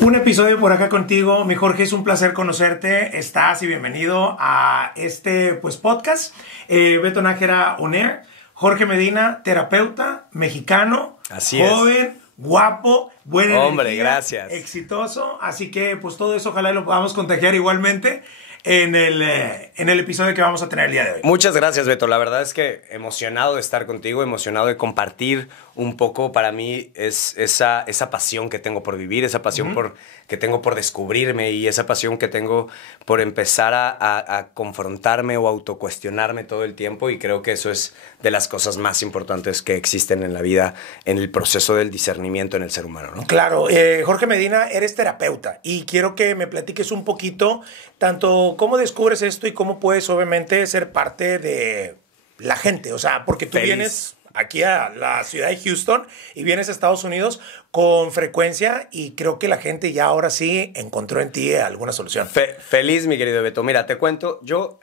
Un episodio por acá contigo, mi Jorge, es un placer conocerte. Estás y bienvenido a este podcast. Beto Nájera On Air. Jorge Medina, terapeuta, mexicano, Así joven, guapo, buena Hombre, energía, gracias. exitoso. Así que pues todo eso ojalá lo podamos contagiar igualmente en el episodio que vamos a tener el día de hoy. Muchas gracias, Beto. La verdad es que emocionado de estar contigo, emocionado de compartir un poco. Para mí es esa pasión que tengo por vivir, esa pasión que tengo por descubrirme y esa pasión que tengo por empezar a confrontarme o autocuestionarme todo el tiempo. Y creo que eso es de las cosas más importantes que existen en la vida, en el proceso del discernimiento en el ser humano, ¿no? Claro, Jorge Medina, eres terapeuta y quiero que me platiques un poquito tanto cómo descubres esto y cómo puedes obviamente ser parte de la gente. O sea, porque tú vienes aquí a la ciudad de Houston y vienes a Estados Unidos con frecuencia y creo que la gente ya ahora sí encontró en ti alguna solución. Feliz, mi querido Beto. Mira, te cuento, yo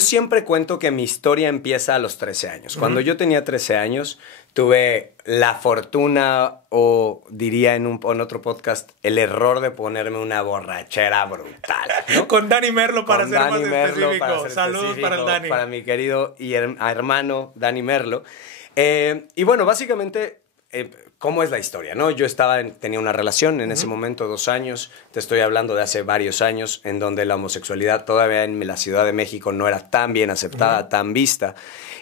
siempre cuento que mi historia empieza a los 13 años. Cuando yo tenía 13 años, tuve la fortuna, o diría en otro podcast, el error de ponerme una borrachera brutal, ¿no? Con Dani Merlo, para Con ser Dani más Merlo, específico. para ser Saludos específico, para el Dani. para mi querido y hermano Dani Merlo. Y bueno, básicamente, ¿cómo es la historia, no? Yo tenía una relación en ese momento, 2 años. Te estoy hablando de hace varios años, en donde la homosexualidad todavía en la Ciudad de México no era tan bien aceptada, tan vista.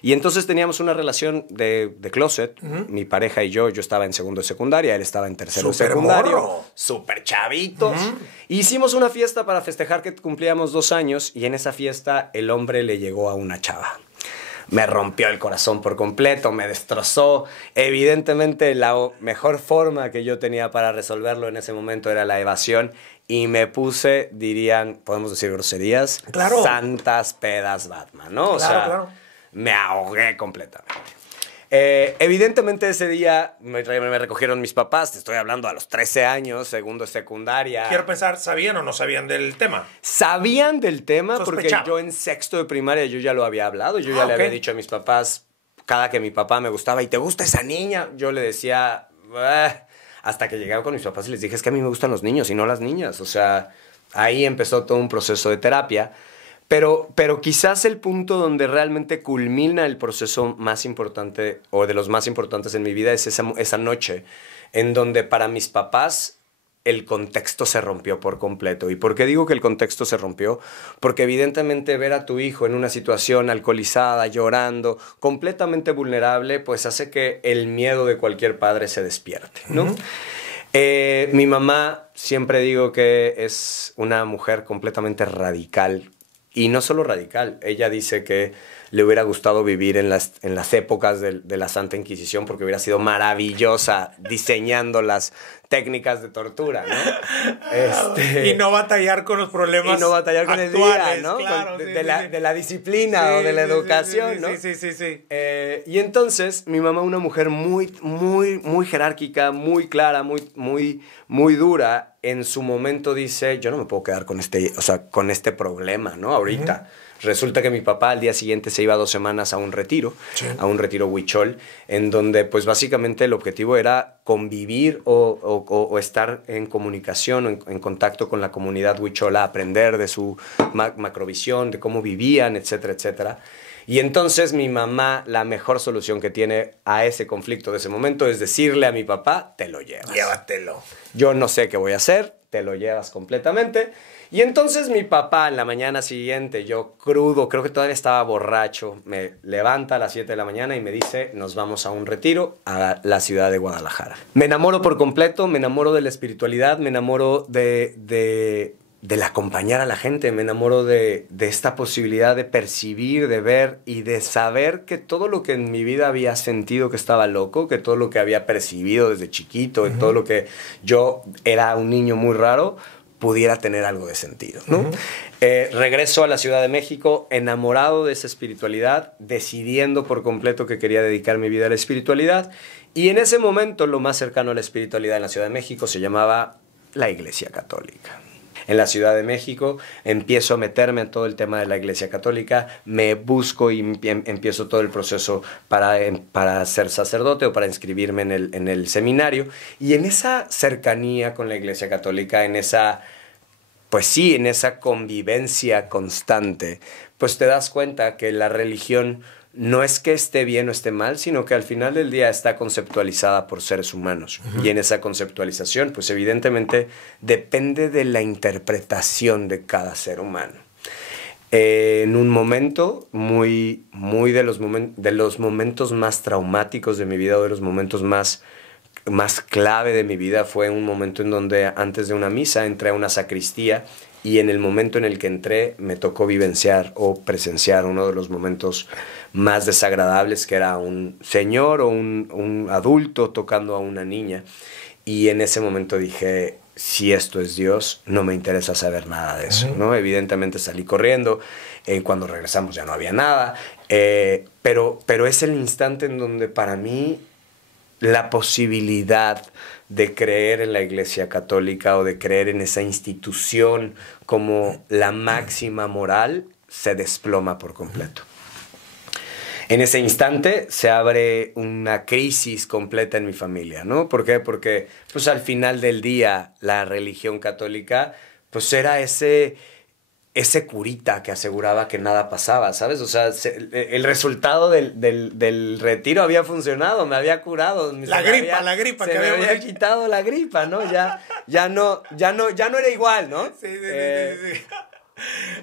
Y entonces teníamos una relación de closet, mi pareja y yo. Yo estaba en segundo de secundaria, él estaba en tercero de secundario. Morro. Súper chavitos. Hicimos una fiesta para festejar que cumplíamos 2 años, y en esa fiesta el hombre le llegó a una chava. Me rompió el corazón por completo, me destrozó. Evidentemente, la mejor forma que yo tenía para resolverlo en ese momento era la evasión. Y me puse, podemos decir groserías, Claro. santas pedas Batman, ¿no? Claro. Me ahogué completamente. Evidentemente ese día me recogieron mis papás. Te estoy hablando a los 13 años, segundo de secundaria. Quiero pensar, ¿sabían o no sabían del tema? Sabían del tema porque Sospechaban. yo en sexto de primaria yo ya lo había hablado. Yo ya le había dicho a mis papás, cada que mi papá me gustaba, ¿y te gusta esa niña? Yo le decía, hasta que llegaron con mis papás y les dije, es que a mí me gustan los niños y no las niñas. O sea, ahí empezó todo un proceso de terapia. Pero quizás el punto donde realmente culmina el proceso más importante, o de los más importantes en mi vida, es esa noche en donde para mis papás el contexto se rompió por completo. ¿Y por qué digo que el contexto se rompió? Porque evidentemente ver a tu hijo en una situación alcoholizada, llorando, completamente vulnerable, pues hace que el miedo de cualquier padre se despierte, ¿no? Mi mamá, siempre digo que es una mujer completamente radical. Y no solo radical, ella dice que le hubiera gustado vivir en las épocas de la Santa Inquisición, porque hubiera sido maravillosa diseñando las técnicas de tortura, ¿no? Y no batallar con los problemas. Y no batallar con actuales, el día, ¿no? Claro, De la disciplina, o de la educación, ¿no? Sí. Y entonces mi mamá, una mujer muy jerárquica, muy clara, muy dura, en su momento dice, yo no me puedo quedar con este problema, ¿no? Ahorita. Resulta que mi papá al día siguiente se iba 2 semanas a un retiro, a un retiro huichol, en donde pues básicamente el objetivo era convivir o estar en comunicación, en contacto con la comunidad huichola, aprender de su macrovisión, de cómo vivían, etcétera, etcétera. Y entonces mi mamá, la mejor solución que tiene a ese conflicto de ese momento es decirle a mi papá, te lo llevas. Llévatelo. Yo no sé qué voy a hacer, te lo llevas completamente. Y entonces mi papá, en la mañana siguiente, yo crudo, creo que todavía estaba borracho, me levanta a las 7 de la mañana y me dice, nos vamos a un retiro a la ciudad de Guadalajara. Me enamoro por completo, me enamoro de la espiritualidad, me enamoro del acompañar a la gente, me enamoro de esta posibilidad de percibir, de ver y de saber que todo lo que en mi vida había sentido que estaba loco, que todo lo que había percibido desde chiquito, todo lo que yo era un niño muy raro, pudiera tener algo de sentido, ¿no? Regreso a la Ciudad de México, enamorado de esa espiritualidad, decidiendo por completo que quería dedicar mi vida a la espiritualidad, y en ese momento lo más cercano a la espiritualidad en la Ciudad de México se llamaba la Iglesia Católica. en la Ciudad de México, empiezo a meterme en todo el tema de la Iglesia Católica, me busco y empiezo todo el proceso para ser sacerdote o para inscribirme en el seminario. Y en esa cercanía con la Iglesia Católica, en esa convivencia constante, pues te das cuenta que la religión no es que esté bien o esté mal, sino que al final del día está conceptualizada por seres humanos. Y en esa conceptualización, pues evidentemente depende de la interpretación de cada ser humano. En un momento muy de los momentos más traumáticos de mi vida, o de los momentos más clave de mi vida, fue un momento en donde antes de una misa entré a una sacristía, y en el momento en el que entré me tocó vivenciar o presenciar uno de los momentos más desagradables, que era un señor o un adulto tocando a una niña. Y en ese momento dije, si esto es Dios, no me interesa saber nada de eso, ¿no? Evidentemente salí corriendo, cuando regresamos ya no había nada, pero es el instante en donde para mí la posibilidad de creer en la Iglesia Católica o de creer en esa institución como la máxima moral se desploma por completo. En ese instante se abre una crisis completa en mi familia, ¿no? ¿Por qué? Porque pues al final del día la religión católica pues era ese curita que aseguraba que nada pasaba, ¿sabes? O sea, el resultado del retiro había funcionado, me había curado. La gripa. Se me había quitado la gripa, ¿no? Ya no era igual, ¿no? Sí.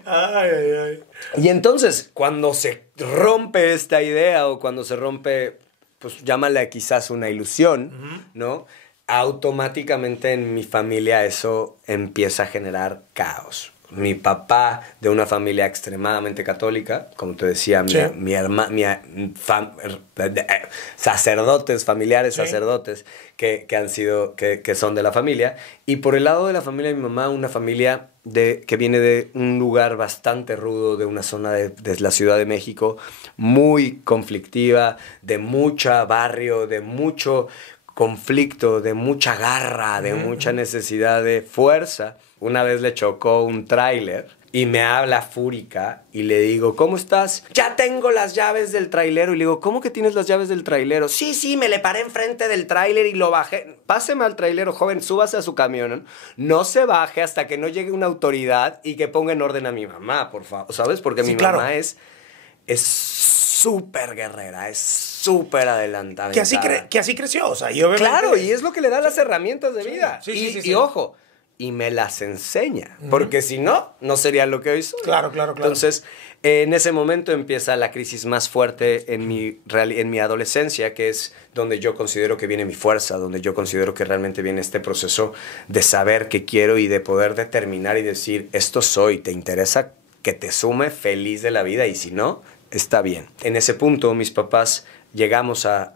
Ay. Y entonces, cuando se rompe esta idea, o cuando se rompe, pues llámala quizás una ilusión, ¿no? Automáticamente en mi familia eso empieza a generar caos. Mi papá, de una familia extremadamente católica, como te decía, sí. sacerdotes, familiares, sí. sacerdotes que han sido, que son de la familia. Y por el lado de la familia de mi mamá, una familia que viene de un lugar bastante rudo, de una zona de la Ciudad de México, muy conflictiva, de mucho barrio, de mucho conflicto, de mucha garra, de mucha necesidad de fuerza. Una vez le chocó un tráiler y me habla fúrica y le digo, ¿cómo estás? Ya tengo las llaves del trailero. Y le digo, ¿cómo que tienes las llaves del trailero? Sí, me le paré enfrente del tráiler y lo bajé. Páseme al trailero, joven, súbase a su camión. No se baje hasta que no llegue una autoridad y que ponga en orden a mi mamá, por favor. ¿Sabes? Porque mi mamá es súper guerrera, es súper adelantada. Que así creció, o sea, y obviamente... Claro, y es lo que le da las herramientas de vida. Sí. Y ojo, y me las enseña, porque si no, no sería lo que hoy soy. Claro. Entonces, en ese momento empieza la crisis más fuerte en mi adolescencia, que es donde yo considero que viene mi fuerza, donde yo considero que realmente viene este proceso de saber qué quiero y de poder determinar y decir, esto soy, ¿te interesa que te sume? Feliz de la vida, y si no, está bien. En ese punto, mis papás llegamos a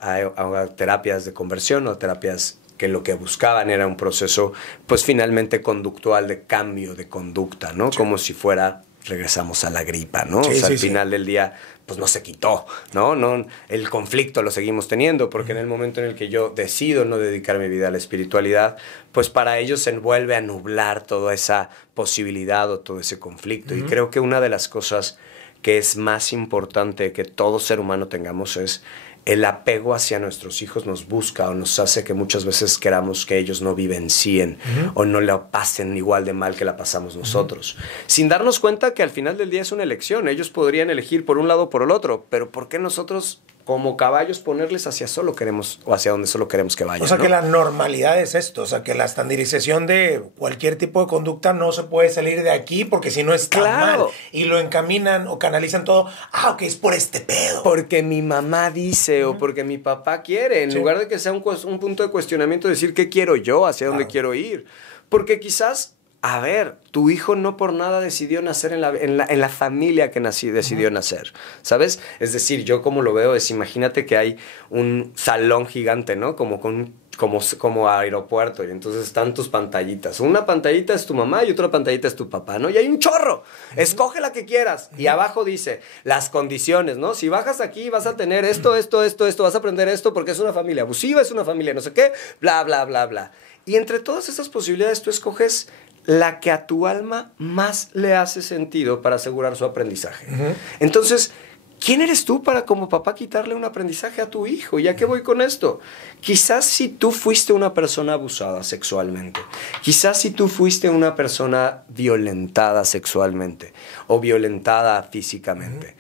terapias de conversión, o terapias que lo que buscaban era un proceso, pues finalmente conductual, de cambio de conducta, ¿no? Sí. Como si fuera, regresamos a la gripa, ¿no? Sí, al final del día, pues no se quitó, ¿no? El conflicto lo seguimos teniendo, porque en el momento en el que yo decido no dedicar mi vida a la espiritualidad, pues para ellos se vuelve a nublar toda esa posibilidad o todo ese conflicto. Y creo que una de las cosas que es más importante que todo ser humano tengamos es el apego hacia nuestros hijos. Nos busca o nos hace que muchas veces queramos que ellos no vivencien o no la pasen igual de mal que la pasamos nosotros. Sin darnos cuenta que al final del día es una elección. Ellos podrían elegir por un lado o por el otro, pero ¿por qué nosotros, como caballos, ponerles hacia solo queremos o hacia donde solo queremos que vayan? O sea, ¿no? Que la normalidad es esto, o sea, que la estandarización de cualquier tipo de conducta no se puede salir de aquí porque si no está mal. Y lo encaminan o canalizan todo, ok, es por este pedo. Porque mi mamá dice o porque mi papá quiere, en lugar de que sea un punto de cuestionamiento, decir qué quiero yo, hacia dónde quiero ir. Porque quizás, a ver, tu hijo no por nada decidió nacer en la familia que decidió nacer, ¿sabes? Es decir, yo como lo veo es, imagínate que hay un salón gigante, ¿no? Como aeropuerto, y entonces están tus pantallitas. Una pantallita es tu mamá y otra pantallita es tu papá, ¿no? Y hay un chorro. Escoge la que quieras. Y abajo dice las condiciones, ¿no? Si bajas aquí vas a tener esto, vas a aprender esto porque es una familia abusiva, es una familia no sé qué, bla, bla, bla, bla. Y entre todas esas posibilidades tú escoges la que a tu alma más le hace sentido para asegurar su aprendizaje. Entonces, ¿quién eres tú para como papá quitarle un aprendizaje a tu hijo? ¿Y a qué voy con esto? Quizás si tú fuiste una persona abusada sexualmente, quizás si tú fuiste una persona violentada sexualmente o violentada físicamente,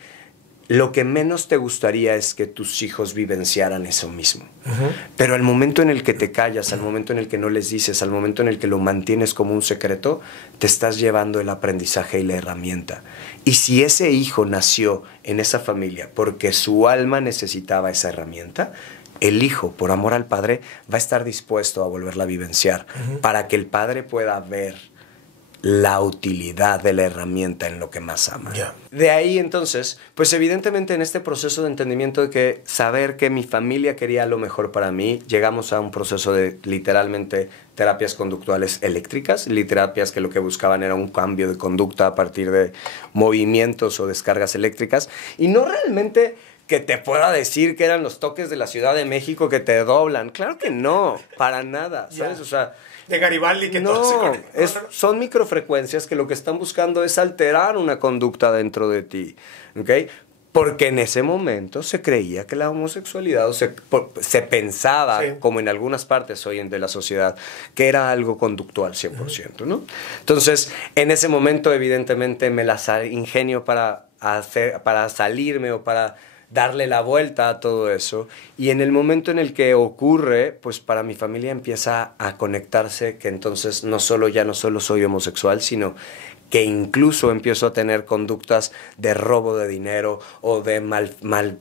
lo que menos te gustaría es que tus hijos vivenciaran eso mismo. Pero al momento en el que te callas, al momento en el que no les dices, al momento en el que lo mantienes como un secreto, te estás llevando el aprendizaje y la herramienta. Y si ese hijo nació en esa familia porque su alma necesitaba esa herramienta, el hijo, por amor al padre, va a estar dispuesto a volverla a vivenciar para que el padre pueda ver la utilidad de la herramienta en lo que más ama. De ahí entonces, pues evidentemente en este proceso de entendimiento de que saber que mi familia quería lo mejor para mí, llegamos a un proceso de literalmente terapias conductuales eléctricas, terapias que lo que buscaban era un cambio de conducta a partir de movimientos o descargas eléctricas, y no realmente que te pueda decir que eran los toques de la Ciudad de México que te doblan. Claro que no, para nada, ¿sabes? O sea, de Garibaldi que no, todo se conecta. Son microfrecuencias que lo que están buscando es alterar una conducta dentro de ti, ¿ok? Porque en ese momento se creía que la homosexualidad, o se pensaba, como en algunas partes hoy de la sociedad, que era algo conductual 100%, ¿no? Entonces, en ese momento, evidentemente, me las ingenio para salirme o para darle la vuelta a todo eso, y en el momento en el que ocurre, pues para mi familia empieza a conectarse que entonces ya no solo soy homosexual, sino que incluso empiezo a tener conductas de robo de dinero o de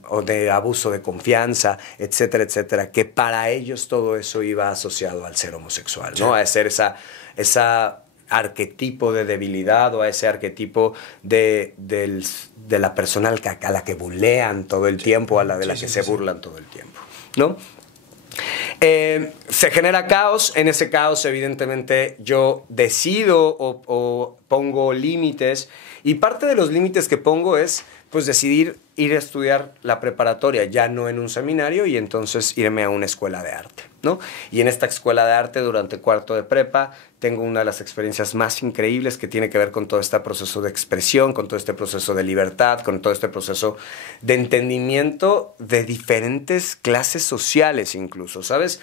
o de abuso de confianza, etcétera, etcétera, que para ellos todo eso iba asociado al ser homosexual, ¿no? A ser esa arquetipo de debilidad o a ese arquetipo de la persona a la que bulean todo el tiempo, a la de la que se burlan todo el tiempo, ¿no? Se genera caos. En ese caos, evidentemente, yo decido o pongo límites, y parte de los límites que pongo es pues decidir ir a estudiar la preparatoria, ya no en un seminario, y entonces irme a una escuela de arte, ¿no? Y en esta escuela de arte, durante cuarto de prepa, tengo una de las experiencias más increíbles que tiene que ver con todo este proceso de expresión, con todo este proceso de libertad, con todo este proceso de entendimiento de diferentes clases sociales incluso, ¿sabes?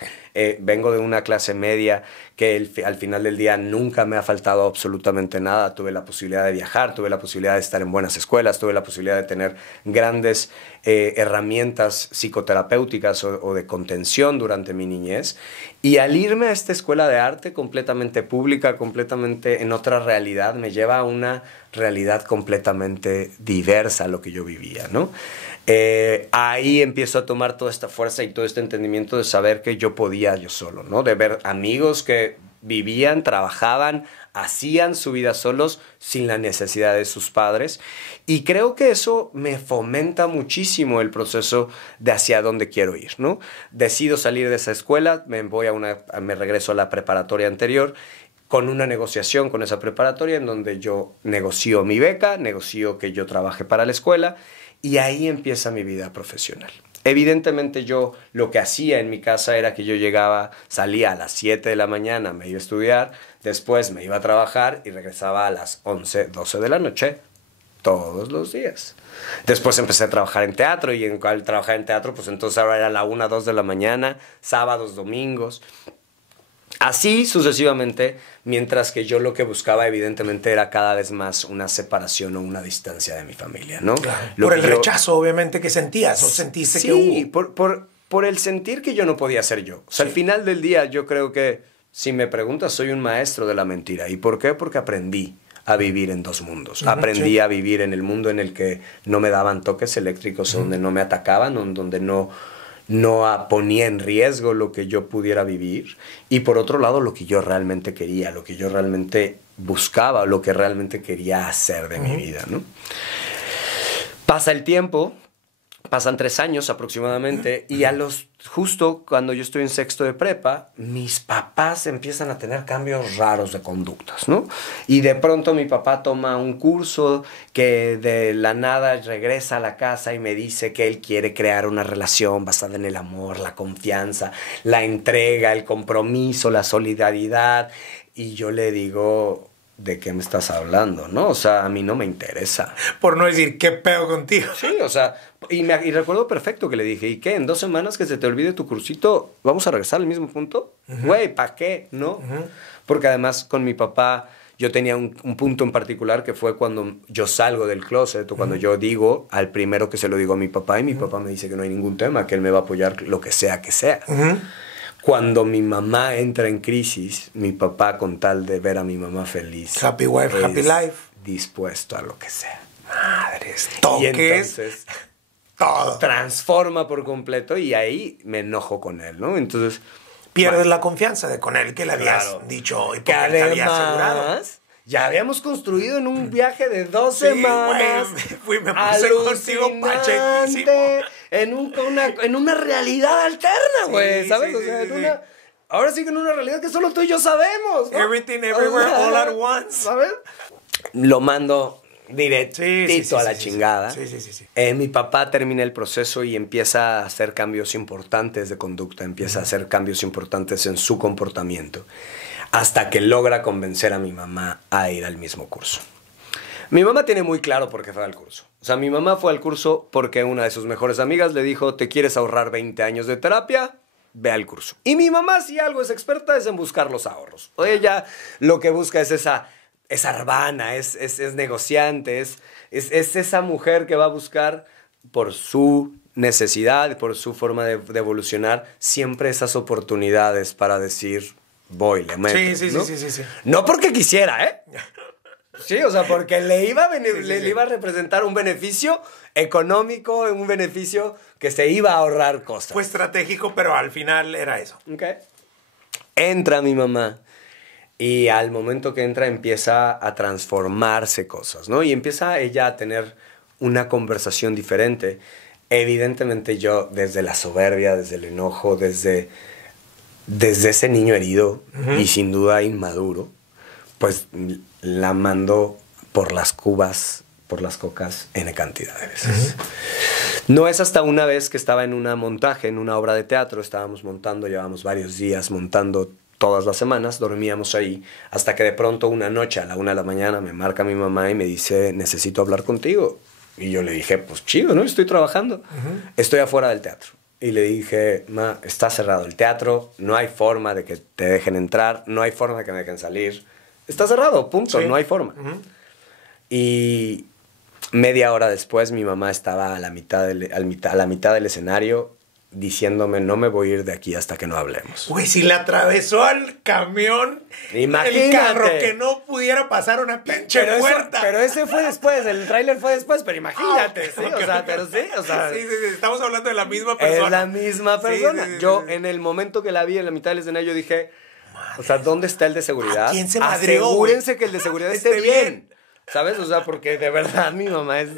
Vengo de una clase media que al final del día nunca me ha faltado absolutamente nada. Tuve la posibilidad de viajar, tuve la posibilidad de estar en buenas escuelas, tuve la posibilidad de tener grandes herramientas psicoterapéuticas o de contención durante mi niñez. Y al irme a esta escuela de arte completamente pública, completamente en otra realidad, me lleva a una realidad completamente diversa a lo que yo vivía, ¿no? Ahí empiezo a tomar toda esta fuerza y todo este entendimiento de saber que yo podía yo solo, ¿no? De ver amigos que vivían, trabajaban, hacían su vida solos sin la necesidad de sus padres, y creo que eso me fomenta muchísimo el proceso de hacia dónde quiero ir, ¿no? Decido salir de esa escuela, me regreso a la preparatoria anterior con una negociación con esa preparatoria en donde yo negocio mi beca, negocio que yo trabaje para la escuela, y ahí empieza mi vida profesional. Evidentemente yo lo que hacía en mi casa era que yo salía a las 7 de la mañana, me iba a estudiar, después me iba a trabajar y regresaba a las 11, 12 de la noche todos los días. Después empecé a trabajar en teatro, y al trabajar en teatro, pues entonces ahora era la 1, 2 de la mañana, sábados, domingos. Así sucesivamente, mientras que yo lo que buscaba evidentemente era cada vez más una separación o una distancia de mi familia, ¿no? Claro. Por el rechazo, obviamente, que sentías o sentiste que hubo. Sí, por el sentir que yo no podía ser yo. O sea, al final del día yo creo que, si me preguntas, soy un maestro de la mentira. ¿Y por qué? Porque aprendí a vivir en dos mundos. Aprendí a vivir en el mundo en el que no me daban toques eléctricos, donde no me atacaban, donde no ponía en riesgo lo que yo pudiera vivir, y por otro lado lo que yo realmente quería, lo que yo realmente buscaba, lo que realmente quería hacer de mi vida, ¿no? Pasa el tiempo, pasan 3 años aproximadamente, y justo cuando yo estoy en sexto de prepa, mis papás empiezan a tener cambios raros de conductas, ¿no? Y de pronto mi papá toma un curso que de la nada regresa a la casa y me dice que él quiere crear una relación basada en el amor, la confianza, la entrega, el compromiso, la solidaridad. Y yo le digo, ¿de qué me estás hablando? ¿No? O sea, a mí no me interesa. Por no decir, ¿qué pedo contigo? Sí, o sea, y recuerdo perfecto que le dije, ¿y qué? ¿En 2 semanas que se te olvide tu cursito, vamos a regresar al mismo punto? Güey, ¿para qué? ¿No? Porque además con mi papá yo tenía un punto en particular que fue cuando yo salgo del closet o cuando yo digo al primero que se lo digo a mi papá y mi papá me dice que no hay ningún tema, que él me va a apoyar lo que sea que sea. Cuando mi mamá entra en crisis, mi papá, con tal de ver a mi mamá feliz, Happy wife, happy life, dispuesto a lo que sea. Madres, toques, y entonces todo. Transforma por completo y ahí me enojo con él, ¿no? Entonces pierdes la confianza de con él que le habías dicho y que porque te había asegurado. Ya habíamos construido en un viaje de 2 semanas. Me puse contigo pachequísimo. En una realidad alterna, güey. ¿Sabes? Sí, o sea, sí. ahora sí que en una realidad que solo tú y yo sabemos, ¿no? Everything, everywhere, all at once. ¿Sabes? Lo mando directito a la chingada. Sí. Mi papá termina el proceso y empieza a hacer cambios importantes de conducta, empieza a hacer cambios importantes en su comportamiento, hasta que logra convencer a mi mamá a ir al mismo curso. Mi mamá tiene muy claro por qué fue al curso. O sea, mi mamá fue al curso porque una de sus mejores amigas le dijo, ¿te quieres ahorrar 20 años de terapia? Ve al curso. Y mi mamá, si algo es experta, es en buscar los ahorros. O ella lo que busca es esa arbana, es negociante, es esa mujer que va a buscar por su necesidad, por su forma de evolucionar, siempre esas oportunidades para decir, voy, le meto. Sí. No porque quisiera, ¿eh? Sí, o sea, porque le iba a representar un beneficio económico, un beneficio que se iba a ahorrar cosas. Fue estratégico, pero al final era eso. Okay. Entra mi mamá. Y al momento que entra empieza a transformarse cosas, ¿no? Y empieza ella a tener una conversación diferente. Evidentemente yo, desde la soberbia, desde el enojo, desde ese niño herido y sin duda inmaduro, pues la mando por las cubas, por las cocas, N cantidad de veces. No es hasta una vez que estaba en un montaje, en una obra de teatro, estábamos montando, llevamos varios días montando todas las semanas, dormíamos ahí, hasta que de pronto una noche a la 1 de la mañana me marca mi mamá y me dice, necesito hablar contigo. Y yo le dije, pues chido, ¿no? Estoy trabajando. Estoy afuera del teatro. Y le dije, ma, está cerrado el teatro, no hay forma de que te dejen entrar, no hay forma de que me dejen salir. Está cerrado, punto, no hay forma. Y media hora después mi mamá estaba a la mitad del escenario diciéndome, no me voy a ir de aquí hasta que no hablemos. Güey, si le atravesó al camión Imagínate. el carro que no pudiera pasar una pinche puerta. Pero ese fue después, el tráiler fue después, pero imagínate, sí, o sea, pero sí, o sea. Sí, estamos hablando de la misma persona. Es la misma persona. Yo, en el momento que la vi en la mitad del escenario, yo dije, o sea, ¿dónde está el de seguridad? ¿A quién se madreó? Asegúrense que el de seguridad esté bien. ¿Sabes? O sea, porque de verdad mi mamá es...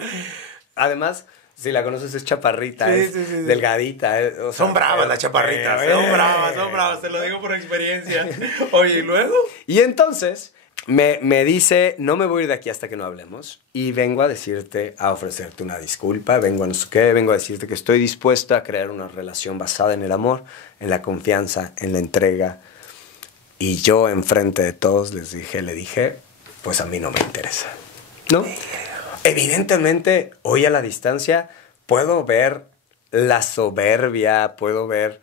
Además... Si la conoces, es chaparrita, delgadita. O sea, son bravas las chaparritas, son bravas, te lo digo por experiencia. Oye, ¿y luego? Y entonces me dice, no me voy a ir de aquí hasta que no hablemos. Y vengo a decirte, a ofrecerte una disculpa, vengo a no sé qué, vengo a decirte que estoy dispuesta a crear una relación basada en el amor, en la confianza, en la entrega. Y yo, enfrente de todos, le dije, pues a mí no me interesa, ¿no? Evidentemente, hoy a la distancia puedo ver la soberbia, puedo ver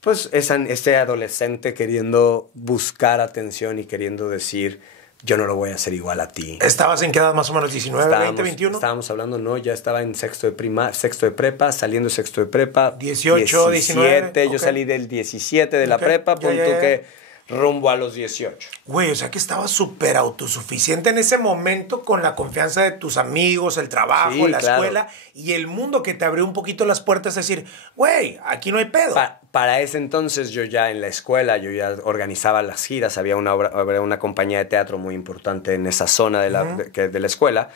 pues ese adolescente queriendo buscar atención y queriendo decir, yo no lo voy a hacer igual a ti. ¿Estabas en qué edad más o menos? ¿19, 20, 21? Estábamos hablando, no, ya estaba en sexto de prepa, saliendo de sexto de prepa. 18, 19. Yo salí del 17 de la prepa, punto que rumbo a los 18. Güey, o sea que estabas súper autosuficiente en ese momento con la confianza de tus amigos, el trabajo, la escuela y el mundo que te abrió un poquito las puertas a decir, güey, aquí no hay pedo. Para ese entonces yo ya en la escuela, yo ya organizaba las giras, había una compañía de teatro muy importante en esa zona de la escuela.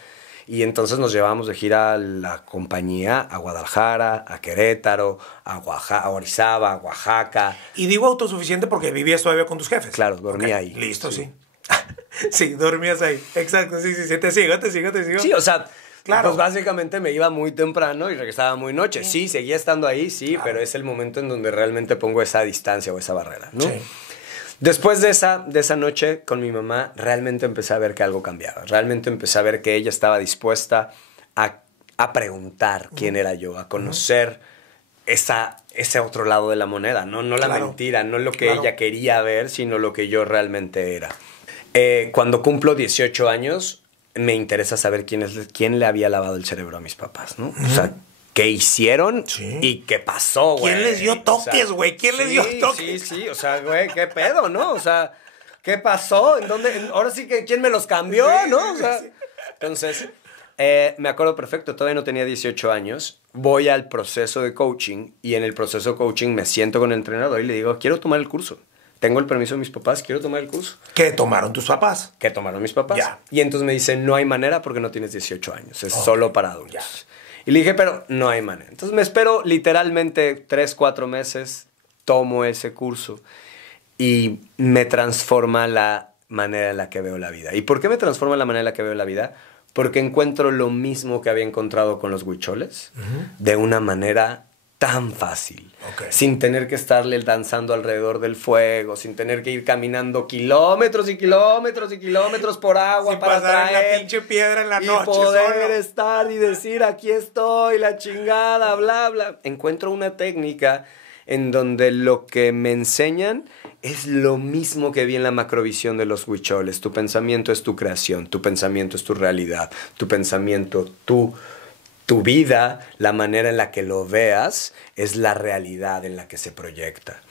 Y entonces nos llevábamos de gira a la compañía a Guadalajara, a Querétaro, a Orizaba, a Oaxaca. Y digo autosuficiente porque vivías todavía con tus jefes. Claro, dormía ahí. Listo, sí. Sí, dormías ahí. Exacto, sí. Te sigo. Sí, o sea, claro. Pues básicamente me iba muy temprano y regresaba muy noche. Sí, seguía estando ahí, sí, claro. Pero es el momento en donde realmente pongo esa distancia o esa barrera, ¿no? Sí. Después de esa noche con mi mamá, realmente empecé a ver que algo cambiaba. Realmente empecé a ver que ella estaba dispuesta a preguntar quién era yo, a conocer ese otro lado de la moneda. No la mentira, no lo que ella quería ver, sino lo que yo realmente era. Cuando cumplo 18 años, me interesa saber quién le había lavado el cerebro a mis papás, ¿no? O sea, ¿qué hicieron y qué pasó, güey? ¿Quién les dio toques, güey? ¿Quién les dio toques? Sí, o sea, güey, ¿qué pedo, no? O sea, ¿qué pasó? ¿En dónde? Ahora sí que ¿quién me los cambió, no? O sea, entonces, me acuerdo perfecto, todavía no tenía 18 años, voy al proceso de coaching y en el proceso de coaching me siento con el entrenador y le digo, quiero tomar el curso. Tengo el permiso de mis papás, quiero tomar el curso. ¿Qué tomaron tus papás? ¿Qué tomaron mis papás? Ya. Y entonces me dice, no hay manera porque no tienes 18 años, es solo para adultos. Ya. Y le dije, pero no hay manera. Entonces me espero literalmente 3, 4 meses, tomo ese curso y me transforma la manera en la que veo la vida. ¿Y por qué me transforma la manera en la que veo la vida? Porque encuentro lo mismo que había encontrado con los huicholes de una manera tan fácil. Sin tener que estarle danzando alrededor del fuego, sin tener que ir caminando kilómetros y kilómetros y kilómetros por agua sin para pasar traer en la pinche piedra en la noche. Y poder solo estar y decir, aquí estoy, la chingada, bla, bla. Encuentro una técnica en donde lo que me enseñan es lo mismo que vi en la macrovisión de los huicholes. Tu pensamiento es tu creación, tu pensamiento es tu realidad, tu pensamiento, tu vida, la manera en la que lo veas, es la realidad en la que se proyecta.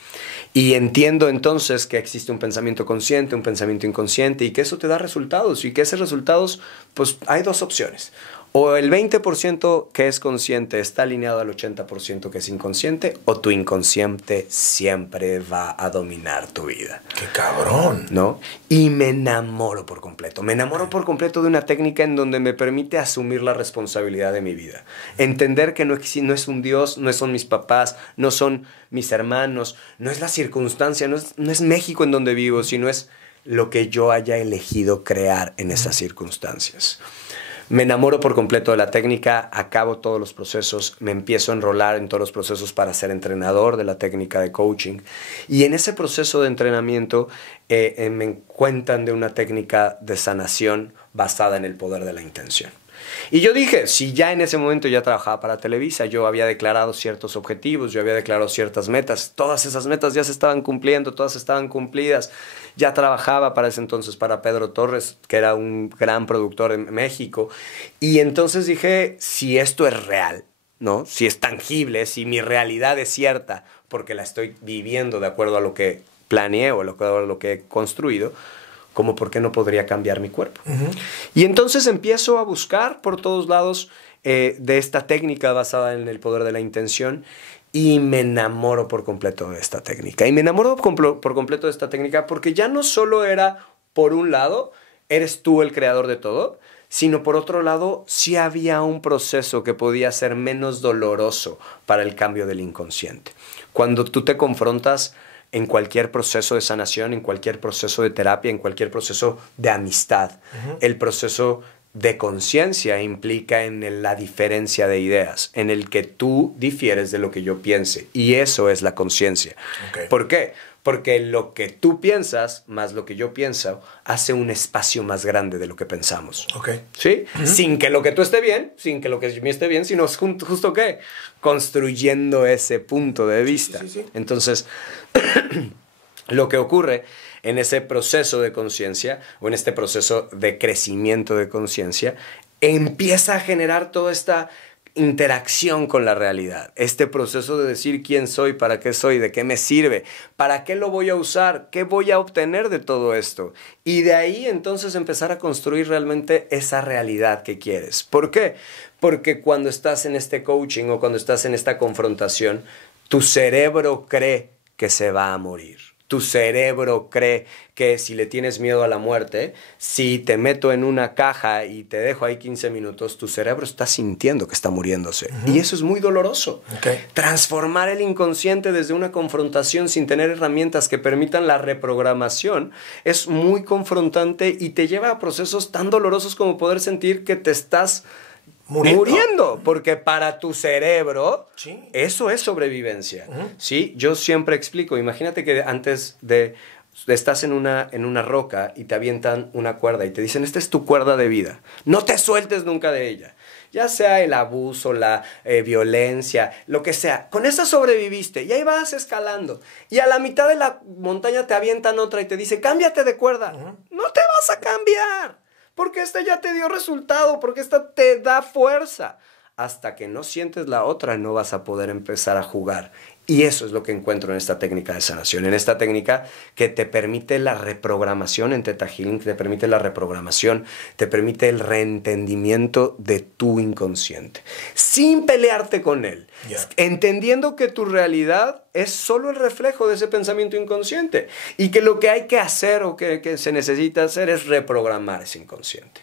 Y entiendo entonces que existe un pensamiento consciente, un pensamiento inconsciente y que eso te da resultados y que esos resultados, pues hay dos opciones. O el 20% que es consciente está alineado al 80% que es inconsciente, o tu inconsciente siempre va a dominar tu vida. ¡Qué cabrón! ¿No? Y me enamoro por completo. Me enamoro por completo de una técnica en donde me permite asumir la responsabilidad de mi vida. Entender que no es un Dios, no son mis papás, no son mis hermanos, no es la circunstancia, no es México en donde vivo, sino es lo que yo haya elegido crear en esas circunstancias. Me enamoro por completo de la técnica, acabo todos los procesos, me empiezo a enrolar en todos los procesos para ser entrenador de la técnica de coaching. Y en ese proceso de entrenamiento me cuentan de una técnica de sanación basada en el poder de la intención. Y yo dije, si ya en ese momento ya trabajaba para Televisa, yo había declarado ciertos objetivos, yo había declarado ciertas metas, todas esas metas ya se estaban cumpliendo, todas estaban cumplidas. Ya trabajaba para ese entonces para Pedro Torres, que era un gran productor en México. Y entonces dije, si esto es real, ¿no? Si es tangible, si mi realidad es cierta, porque la estoy viviendo de acuerdo a lo que planeé o de acuerdo a lo que he construido, ¿cómo por qué no podría cambiar mi cuerpo? Y entonces empiezo a buscar por todos lados de esta técnica basada en el poder de la intención y me enamoro por completo de esta técnica. Y me enamoro por completo de esta técnica porque ya no solo era, por un lado, eres tú el creador de todo, sino por otro lado, sí había un proceso que podía ser menos doloroso para el cambio del inconsciente. Cuando tú te confrontas en cualquier proceso de sanación, en cualquier proceso de terapia, en cualquier proceso de amistad, el proceso de conciencia implica en la diferencia de ideas, en el que tú difieres de lo que yo piense. Y eso es la conciencia. ¿Por qué? Porque lo que tú piensas más lo que yo pienso hace un espacio más grande de lo que pensamos. ¿Sí? Sin que lo que tú esté bien, sin que lo que yo esté bien, sino justo ¿qué? Construyendo ese punto de vista. Sí. Entonces, lo que ocurre en ese proceso de conciencia o en este proceso de crecimiento de conciencia, empieza a generar toda esta interacción con la realidad. Este proceso de decir quién soy, para qué soy, de qué me sirve, para qué lo voy a usar, qué voy a obtener de todo esto. Y de ahí entonces empezar a construir realmente esa realidad que quieres. ¿Por qué? Porque cuando estás en este coaching o cuando estás en esta confrontación, tu cerebro cree que se va a morir. Tu cerebro cree que si le tienes miedo a la muerte, si te meto en una caja y te dejo ahí 15 minutos, tu cerebro está sintiendo que está muriéndose. Y eso es muy doloroso. Transformar el inconsciente desde una confrontación sin tener herramientas que permitan la reprogramación es muy confrontante y te lleva a procesos tan dolorosos como poder sentir que te estás muriendo, porque para tu cerebro eso es sobrevivencia. ¿Sí? Yo siempre explico, imagínate que antes de estás en una roca y te avientan una cuerda y te dicen, esta es tu cuerda de vida, no te sueltes nunca de ella. Ya sea el abuso, la violencia, lo que sea. Con esa sobreviviste y ahí vas escalando. Y a la mitad de la montaña te avientan otra y te dice, cámbiate de cuerda. No te vas a cambiar. Porque esta ya te dio resultado, porque esta te da fuerza. Hasta que no sientes la otra, no vas a poder empezar a jugar. Y eso es lo que encuentro en esta técnica de sanación, en esta técnica que te permite la reprogramación en Theta Healing, te permite la reprogramación, te permite el reentendimiento de tu inconsciente, sin pelearte con él, entendiendo que tu realidad es solo el reflejo de ese pensamiento inconsciente y que lo que hay que hacer o que se necesita hacer es reprogramar ese inconsciente.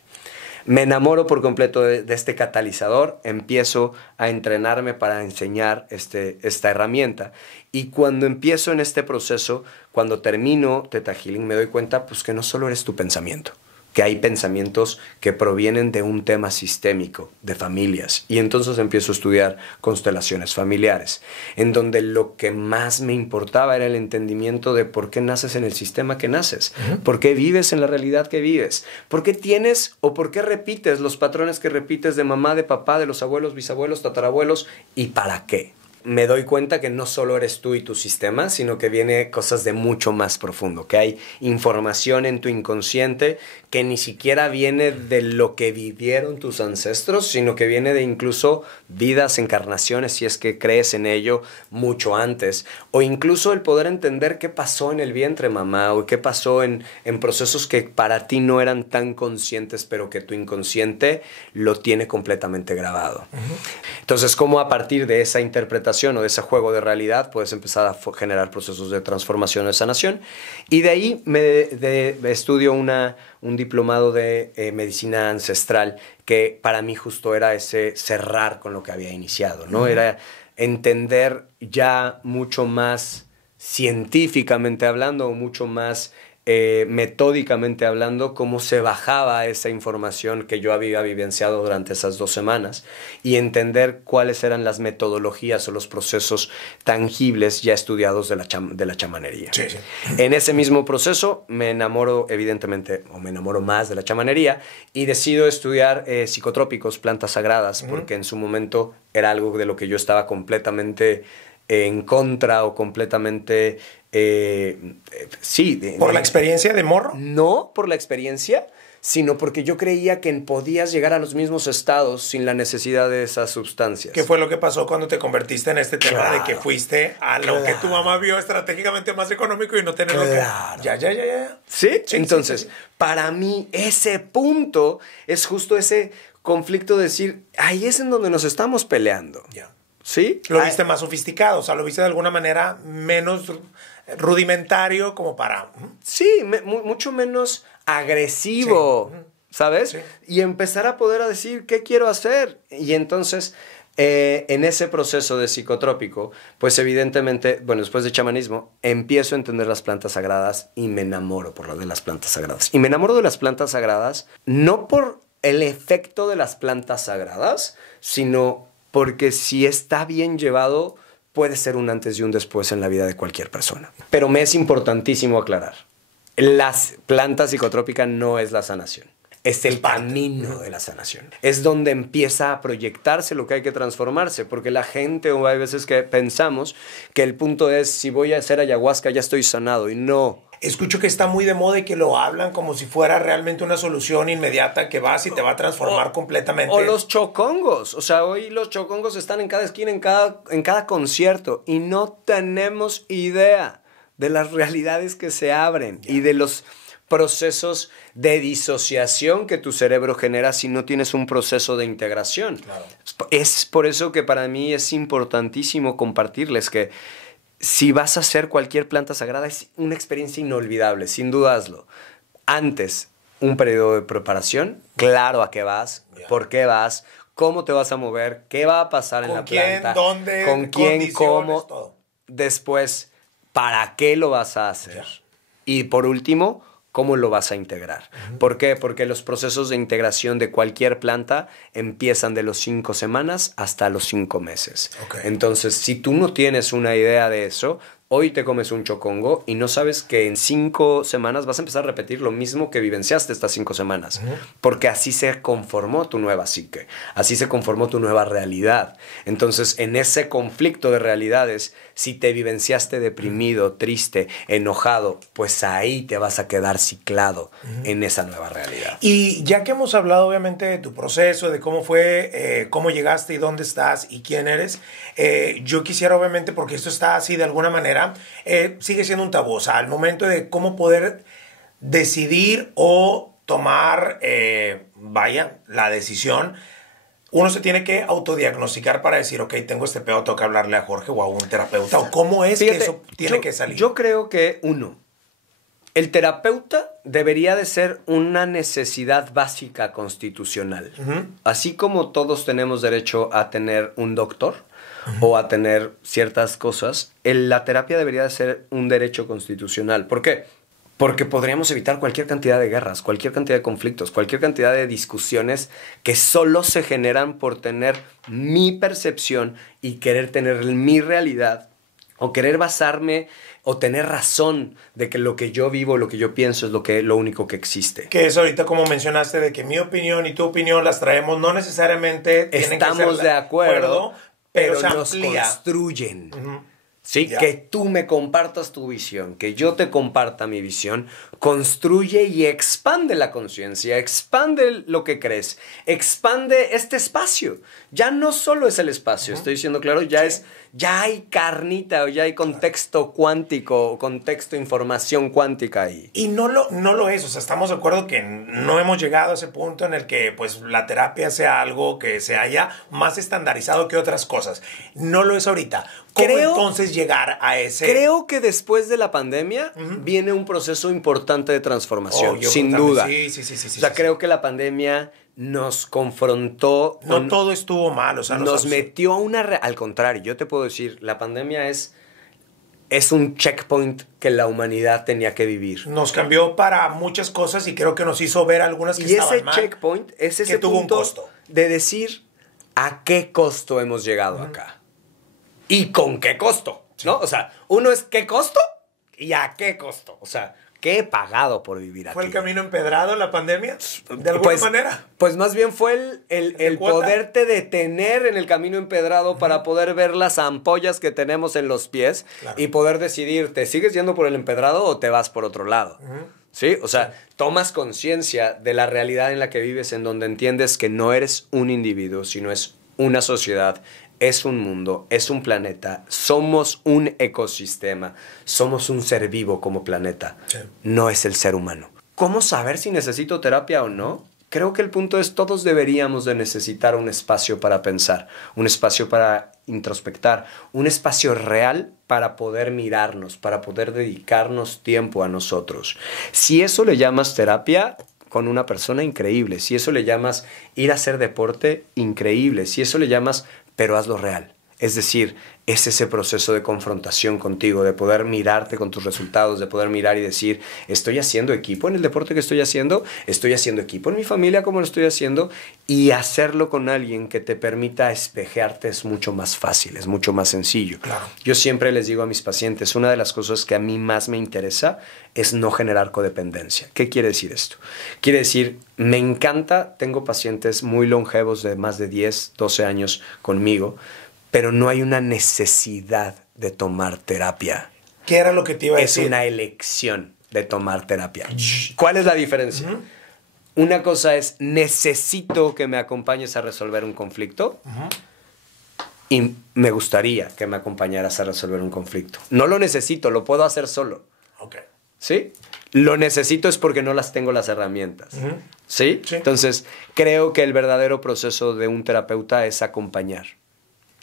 Me enamoro por completo de este catalizador, empiezo a entrenarme para enseñar esta herramienta y cuando empiezo en este proceso, cuando termino Theta Healing, me doy cuenta pues, que no solo eres tu pensamiento, que hay pensamientos que provienen de un tema sistémico, de familias. Y entonces empiezo a estudiar constelaciones familiares, en donde lo que más me importaba era el entendimiento de por qué naces en el sistema que naces, por qué vives en la realidad que vives, por qué tienes o por qué repites los patrones que repites de mamá, de papá, de los abuelos, bisabuelos, tatarabuelos, y para qué. Me doy cuenta que no solo eres tú y tu sistema, sino que viene cosas de mucho más profundo, que hay información en tu inconsciente que ni siquiera viene de lo que vivieron tus ancestros, sino que viene de incluso vidas, encarnaciones, si es que crees en ello, mucho antes, o incluso el poder entender qué pasó en el vientre, mamá, o qué pasó en procesos que para ti no eran tan conscientes, pero que tu inconsciente lo tiene completamente grabado. Entonces, ¿cómo a partir de esa interpretación o de ese juego de realidad puedes empezar a generar procesos de transformación o de sanación? Y de ahí estudio un diplomado de medicina ancestral que para mí justo era ese cerrar con lo que había iniciado, ¿no? Era entender ya mucho más científicamente hablando, mucho más metódicamente hablando, cómo se bajaba esa información que yo había vivenciado durante esas 2 semanas y entender cuáles eran las metodologías o los procesos tangibles ya estudiados de la chamanería. Sí, sí. En ese mismo proceso me enamoro evidentemente, o me enamoro más de la chamanería y decido estudiar psicotrópicos, plantas sagradas, porque en su momento era algo de lo que yo estaba completamente en contra o completamente... ¿Por la experiencia de morro? No por la experiencia, sino porque yo creía que podías llegar a los mismos estados sin la necesidad de esas sustancias. ¿Qué fue lo que pasó cuando te convertiste en este tema de que fuiste a lo que tu mamá vio estratégicamente más económico y no tener lo que... Ya. ¿Sí? Entonces, para mí ese punto es justo ese conflicto de decir, ahí es en donde nos estamos peleando. Ya. ¿Sí? Lo viste más sofisticado, o sea, lo viste de alguna manera menos rudimentario como para... Sí, mucho menos agresivo, sí. ¿Sabes? Sí. Y empezar a poder decir, ¿qué quiero hacer? Y entonces, en ese proceso de psicotrópico, pues evidentemente, bueno, después de chamanismo, empiezo a entender las plantas sagradas y me enamoro de las plantas sagradas. Y me enamoro de las plantas sagradas no por el efecto de las plantas sagradas, sino... porque si está bien llevado, puede ser un antes y un después en la vida de cualquier persona. Pero me es importantísimo aclarar, las plantas psicotrópicas no es la sanación. Es el camino de la sanación. Es donde empieza a proyectarse lo que hay que transformarse, porque la gente, o hay veces que pensamos que el punto es, si voy a hacer ayahuasca ya estoy sanado, y no. Escucho que está muy de moda y que lo hablan como si fuera realmente una solución inmediata que vas y te va a transformar completamente. O los chocongos. O sea, hoy los chocongos están en cada esquina, en cada concierto. Y no tenemos idea de las realidades que se abren y de los procesos de disociación que tu cerebro genera si no tienes un proceso de integración. Claro. Es por eso que para mí es importantísimo compartirles que si vas a hacer cualquier planta sagrada, es una experiencia inolvidable, sin duda hazlo. Antes, un periodo de preparación, claro a qué vas, por qué vas, cómo te vas a mover, qué va a pasar en la planta, dónde, con quién, cómo. Todo. Después, ¿para qué lo vas a hacer? Y por último, ¿cómo lo vas a integrar? ¿Por qué? Porque los procesos de integración de cualquier planta empiezan de los 5 semanas hasta los 5 meses. Okay. Entonces, si tú no tienes una idea de eso, Hoy te comes un chocongo y no sabes que en 5 semanas vas a empezar a repetir lo mismo que vivenciaste estas 5 semanas. Porque así se conformó tu nueva psique. Así se conformó tu nueva realidad. Entonces, en ese conflicto de realidades, si te vivenciaste deprimido, triste, enojado, pues ahí te vas a quedar ciclado en esa nueva realidad. Y ya que hemos hablado obviamente de tu proceso, de cómo fue, cómo llegaste y dónde estás y quién eres, yo quisiera obviamente, porque esto está así de alguna manera, sigue siendo un tabú. O sea, al momento de cómo poder decidir o tomar, la decisión, uno se tiene que autodiagnosticar para decir, ok, tengo este pedo, tengo que hablarle a Jorge o a un terapeuta. ¿O cómo es que eso tiene que salir? Yo creo que, el terapeuta debería de ser una necesidad básica constitucional. Así como todos tenemos derecho a tener un doctor, o a tener ciertas cosas, la terapia debería de ser un derecho constitucional. ¿Por qué? Porque podríamos evitar cualquier cantidad de guerras, cualquier cantidad de conflictos, cualquier cantidad de discusiones que solo se generan por tener mi percepción y querer tener mi realidad, o querer basarme o tener razón de que lo que yo vivo, lo que yo pienso es lo único que existe. Que es ahorita como mencionaste de que mi opinión y tu opinión las traemos, no necesariamente tienen Estamos que ser de acuerdo, pero se nos amplía. construyen. ¿Sí? Que tú me compartas tu visión, que yo te comparta mi visión, construye y expande la conciencia, expande lo que crees, expande este espacio. Ya no solo es el espacio, estoy diciendo claro, ya hay carnita, o ya hay contexto cuántico, contexto, información cuántica ahí. Y no lo es, o sea, estamos de acuerdo que no hemos llegado a ese punto en el que pues la terapia sea algo que se haya más estandarizado que otras cosas. No lo es ahorita. ¿Cómo entonces llegar a ese? Creo que después de la pandemia viene un proceso importante de transformación, sin duda. Sí. O sea, creo que la pandemia nos confrontó. No todo estuvo mal, o sea, nos metió a una... Al contrario, yo te puedo decir, la pandemia es un checkpoint que la humanidad tenía que vivir. Nos cambió para muchas cosas y creo que nos hizo ver algunas que estaban mal. Y ese checkpoint es ese que tuvo punto un costo de decir a qué costo hemos llegado acá. ¿Y con qué costo? ¿No? O sea, uno es ¿qué costo? ¿Y a qué costo? O sea, ¿qué he pagado por vivir aquí? ¿Fue el camino empedrado la pandemia? ¿De alguna manera? Pues más bien fue el poderte detener en el camino empedrado para poder ver las ampollas que tenemos en los pies y poder decidir, ¿te sigues yendo por el empedrado o te vas por otro lado? ¿Sí? O sea, tomas conciencia de la realidad en la que vives, en donde entiendes que no eres un individuo, sino es una sociedad, es un mundo, es un planeta, somos un ecosistema, somos un ser vivo como planeta, no es el ser humano. ¿Cómo saber si necesito terapia o no? Creo que el punto es todos deberíamos de necesitar un espacio para pensar, un espacio para introspectar, un espacio real para poder mirarnos, para poder dedicarnos tiempo a nosotros. Si eso le llamas terapia, con una persona, increíble. Si eso le llamas ir a hacer deporte, increíble. Si eso le llamas, pero hazlo real. Es decir, es ese proceso de confrontación contigo, de poder mirarte con tus resultados, de poder mirar y decir, ¿estoy haciendo equipo en el deporte que estoy haciendo equipo en mi familia como lo estoy haciendo? Y hacerlo con alguien que te permita espejearte es mucho más fácil, es mucho más sencillo. Claro. Yo siempre les digo a mis pacientes, una de las cosas que a mí más me interesa es no generar codependencia. ¿Qué quiere decir esto? Quiere decir, me encanta, tengo pacientes muy longevos de más de 10, 12 años conmigo, pero no hay una necesidad de tomar terapia. ¿Qué era lo que te iba a decir? Es una elección de tomar terapia. ¿Cuál es la diferencia? Una cosa es, necesito que me acompañes a resolver un conflicto. Y me gustaría que me acompañaras a resolver un conflicto. No lo necesito, lo puedo hacer solo. Okay. ¿Sí? Lo necesito es porque no las tengo las herramientas. ¿Sí? Sí. Entonces, creo que el verdadero proceso de un terapeuta es acompañar.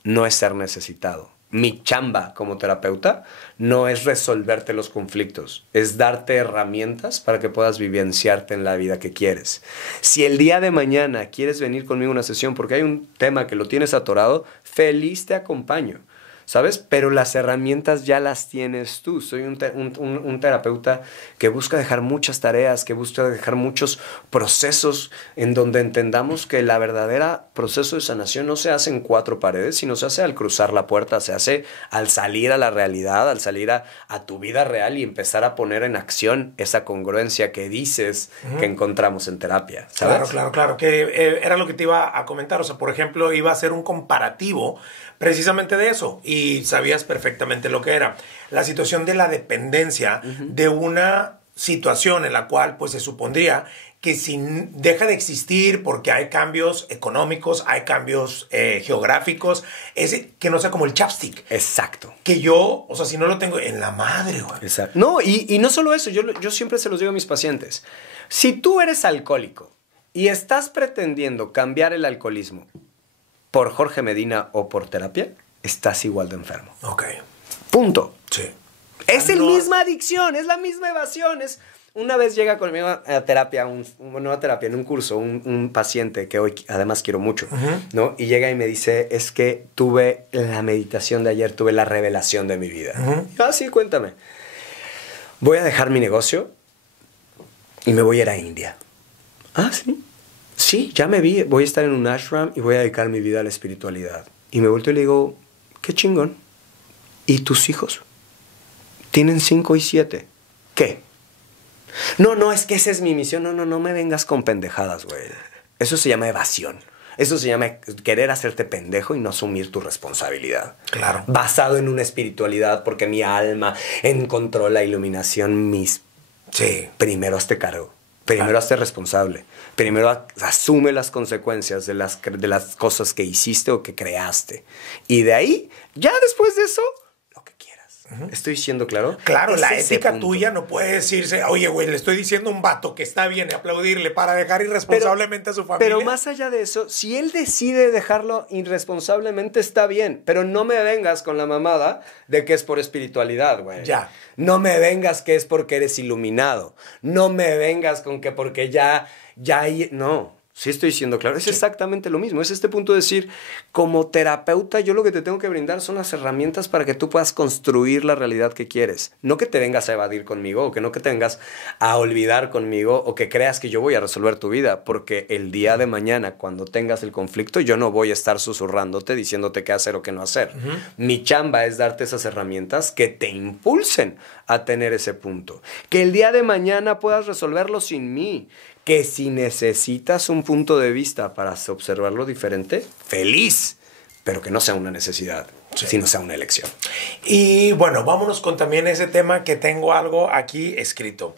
No es ser necesitado. Mi chamba como terapeuta no es resolverte los conflictos, es darte herramientas para que puedas vivenciarte en la vida que quieres. Si el día de mañana quieres venir conmigo a una sesión porque hay un tema que lo tienes atorado, feliz te acompaño. ¿sabes? Pero las herramientas ya las tienes tú. Soy un terapeuta que busca dejar muchas tareas, que busca dejar muchos procesos en donde entendamos que la verdadera proceso de sanación no se hace en 4 paredes, sino se hace al cruzar la puerta, se hace al salir a la realidad, al salir a tu vida real y empezar a poner en acción esa congruencia que dices que encontramos en terapia, ¿sabes? Claro, que era lo que te iba a comentar. O sea, por ejemplo, iba a hacer un comparativo precisamente de eso y sabías perfectamente lo que era. La situación de la dependencia de una situación en la cual pues se supondría que si deja de existir porque hay cambios económicos, hay cambios geográficos, que no sea como el chapstick. Exacto. Que yo, o sea, si no lo tengo en la madre, güey. Exacto. No, y no solo eso, yo siempre se los digo a mis pacientes. Si tú eres alcohólico y estás pretendiendo cambiar el alcoholismo por Jorge Medina o por terapia, estás igual de enfermo. Ok. Punto. Sí. Es la misma adicción, es la misma evasión. Una vez llega conmigo a terapia, en un curso, un paciente que hoy además quiero mucho, ¿no? Y llega y me dice, es que tuve la meditación de ayer, tuve la revelación de mi vida. Ah, sí, cuéntame. Voy a dejar mi negocio y me voy a ir a India. Ah, sí. Sí, ya me vi, voy a estar en un ashram y voy a dedicar mi vida a la espiritualidad. Y me vuelto y le digo, qué chingón. ¿Y tus hijos? Tienen 5 y 7. ¿Qué? No, es que esa es mi misión. No me vengas con pendejadas, güey. Eso se llama evasión. Eso se llama querer hacerte pendejo y no asumir tu responsabilidad. Claro. Basado en una espiritualidad porque mi alma encontró la iluminación. Sí. Primero hazte cargo. Primero hazte responsable. Primero asume las consecuencias de las cosas que hiciste o que creaste. Y de ahí, ya después de eso, lo que quieras. ¿Estoy siendo claro? Claro, la ética tuya no puede decirse, oye, güey, le estoy diciendo a un vato que está bien aplaudirle para dejar irresponsablemente a su familia. Pero más allá de eso, si él decide dejarlo irresponsablemente, está bien. Pero no me vengas con la mamada de que es por espiritualidad, güey. Ya. No me vengas que es porque eres iluminado. No me vengas con que porque ya no. Sí estoy siendo claro. Es exactamente lo mismo. Es este punto de decir, como terapeuta, yo lo que te tengo que brindar son las herramientas para que tú puedas construir la realidad que quieres. No que te vengas a evadir conmigo, o que no que te vengas a olvidar conmigo, o que creas que yo voy a resolver tu vida. Porque el día de mañana, cuando tengas el conflicto, yo no voy a estar susurrándote, diciéndote qué hacer o qué no hacer. Mi chamba es darte esas herramientas que te impulsen a tener ese punto. Que el día de mañana puedas resolverlo sin mí. Que si necesitas un punto de vista para observarlo diferente, feliz, pero que no sea una necesidad, sino sea una elección. Y bueno, vámonos con también ese tema que tengo algo aquí escrito.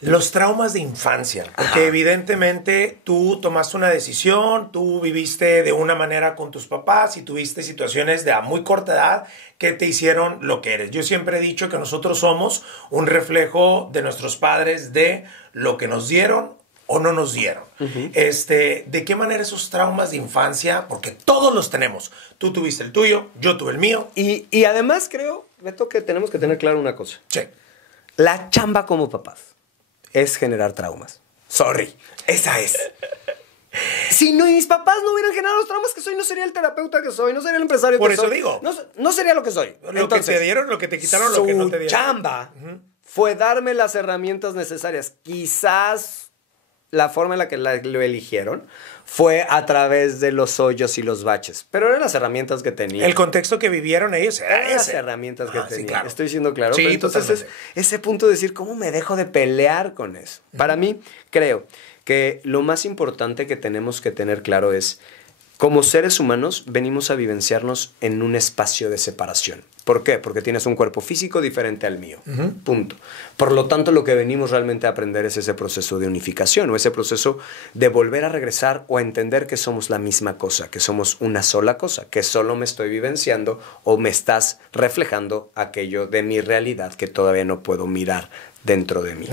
Los traumas de infancia, porque evidentemente tú tomaste una decisión, tú viviste de una manera con tus papás y tuviste situaciones de a muy corta edad que te hicieron lo que eres. Yo siempre he dicho que nosotros somos un reflejo de nuestros padres, de lo que nos dieron o no nos dieron. ¿De qué manera esos traumas de infancia? Porque todos los tenemos. Tú tuviste el tuyo, yo tuve el mío. Y además creo, Beto, que tenemos que tener claro una cosa. Sí. La chamba como papás es generar traumas. Sorry, esa es. Si mis papás no hubieran generado los traumas que soy, no sería el terapeuta que soy, no sería el empresario que soy. Por eso digo. No sería lo que soy. Lo que te dieron, lo que te quitaron, lo que no te dieron. Su chamba fue darme las herramientas necesarias. Quizás la forma en la que lo eligieron fue a través de los hoyos y los baches. Pero eran las herramientas que tenía. El contexto que vivieron ellos era eran las herramientas que tenía. Sí, claro. Estoy siendo claro. Sí, pero entonces ese punto de decir, ¿cómo me dejo de pelear con eso? Para mí, creo que lo más importante que tenemos que tener claro es, como seres humanos, venimos a vivenciarnos en un espacio de separación. ¿Por qué? Porque tienes un cuerpo físico diferente al mío. Punto. Por lo tanto, lo que venimos realmente a aprender es ese proceso de unificación o ese proceso de volver a regresar o a entender que somos la misma cosa, que somos una sola cosa, que solo me estoy vivenciando o me estás reflejando aquello de mi realidad que todavía no puedo mirar dentro de mí.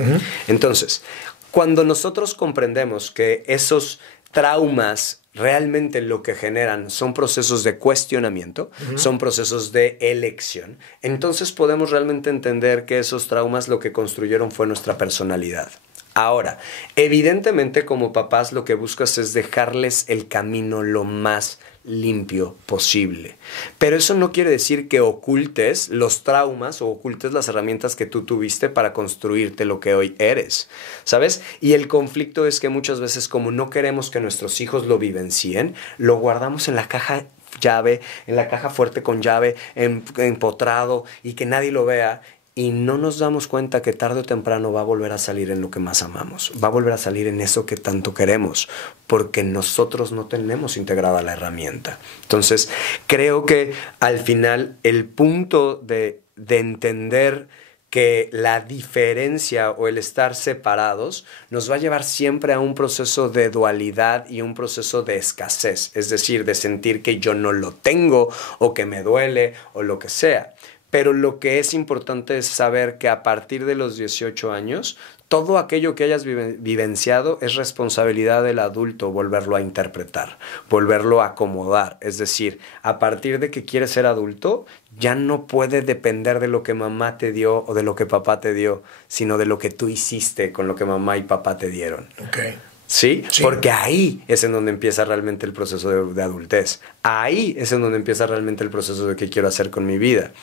Entonces, cuando nosotros comprendemos que esos traumas realmente lo que generan son procesos de cuestionamiento, son procesos de elección, entonces podemos realmente entender que esos traumas lo que construyeron fue nuestra personalidad. Ahora, evidentemente como papás lo que buscas es dejarles el camino lo más limpio posible. Pero eso no quiere decir que ocultes los traumas o ocultes las herramientas que tú tuviste para construirte lo que hoy eres, ¿sabes? Y el conflicto es que muchas veces, como no queremos que nuestros hijos lo vivencien, lo guardamos en la caja llave, en la caja fuerte con llave, empotrado, y que nadie lo vea. Y no nos damos cuenta que tarde o temprano va a volver a salir en lo que más amamos. Va a volver a salir en eso que tanto queremos, porque nosotros no tenemos integrada la herramienta. Entonces, creo que al final el punto de entender que la diferencia o el estar separados nos va a llevar siempre a un proceso de dualidad y un proceso de escasez. Es decir, de sentir que yo no lo tengo o que me duele o lo que sea. Pero lo que es importante es saber que a partir de los 18 años, todo aquello que hayas vivenciado es responsabilidad del adulto volverlo a interpretar, volverlo a acomodar. Es decir, a partir de que quieres ser adulto, ya no puede depender de lo que mamá te dio o de lo que papá te dio, sino de lo que tú hiciste con lo que mamá y papá te dieron. Okay. ¿Sí? Porque ahí es en donde empieza realmente el proceso de adultez. Ahí es en donde empieza realmente el proceso de qué quiero hacer con mi vida.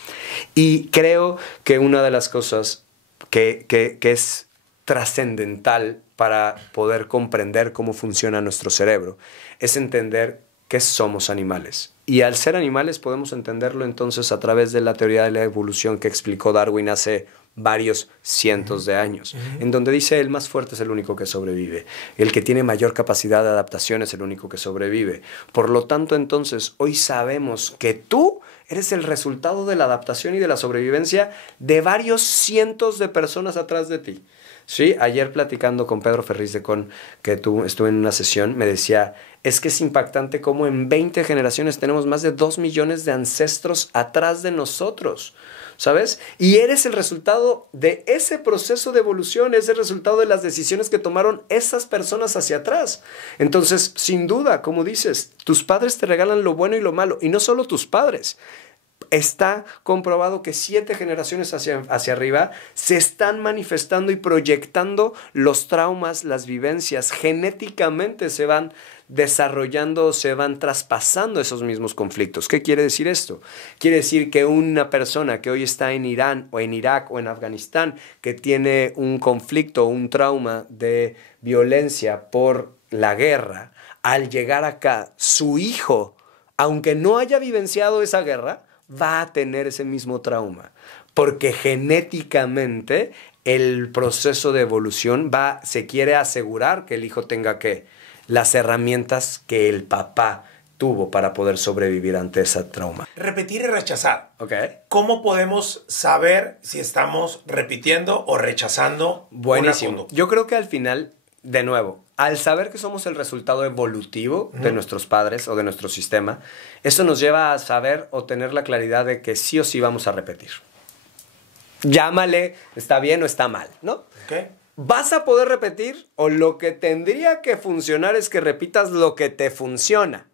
Y creo que una de las cosas que es trascendental para poder comprender cómo funciona nuestro cerebro es entender que somos animales. Y al ser animales podemos entenderlo entonces a través de la teoría de la evolución que explicó Darwin hace varios cientos de años, en donde dice el más fuerte es el único que sobrevive, el que tiene mayor capacidad de adaptación es el único que sobrevive. Por lo tanto, entonces, hoy sabemos que tú eres el resultado de la adaptación y de la sobrevivencia de varios cientos de personas atrás de ti. Sí, ayer platicando con Pedro Ferriz de Con, que estuve en una sesión, me decía, es que es impactante cómo en 20 generaciones tenemos más de 2 millones de ancestros atrás de nosotros, ¿sabes? Y eres el resultado de ese proceso de evolución, es el resultado de las decisiones que tomaron esas personas hacia atrás. Entonces, sin duda, como dices, tus padres te regalan lo bueno y lo malo, y no solo tus padres. Está comprobado que 7 generaciones hacia arriba se están manifestando y proyectando los traumas, las vivencias. Genéticamente se van desarrollando, se van traspasando esos mismos conflictos. ¿Qué quiere decir esto? Quiere decir que una persona que hoy está en Irán o en Irak o en Afganistán, que tiene un conflicto, un trauma de violencia por la guerra, al llegar acá, su hijo, aunque no haya vivenciado esa guerra, va a tener ese mismo trauma, porque genéticamente el proceso de evolución se quiere asegurar que el hijo tenga las herramientas que el papá tuvo para poder sobrevivir ante ese trauma. Repetir y rechazar. Okay. ¿Cómo podemos saber si estamos repitiendo o rechazando? Buenísimo. Yo creo que al final, de nuevo, al saber que somos el resultado evolutivo de nuestros padres o de nuestro sistema, eso nos lleva a saber o tener la claridad de que sí o sí vamos a repetir. Llámale, está bien o está mal, ¿no? Okay. ¿Vas a poder repetir o lo que tendría que funcionar es que repitas lo que te funciona,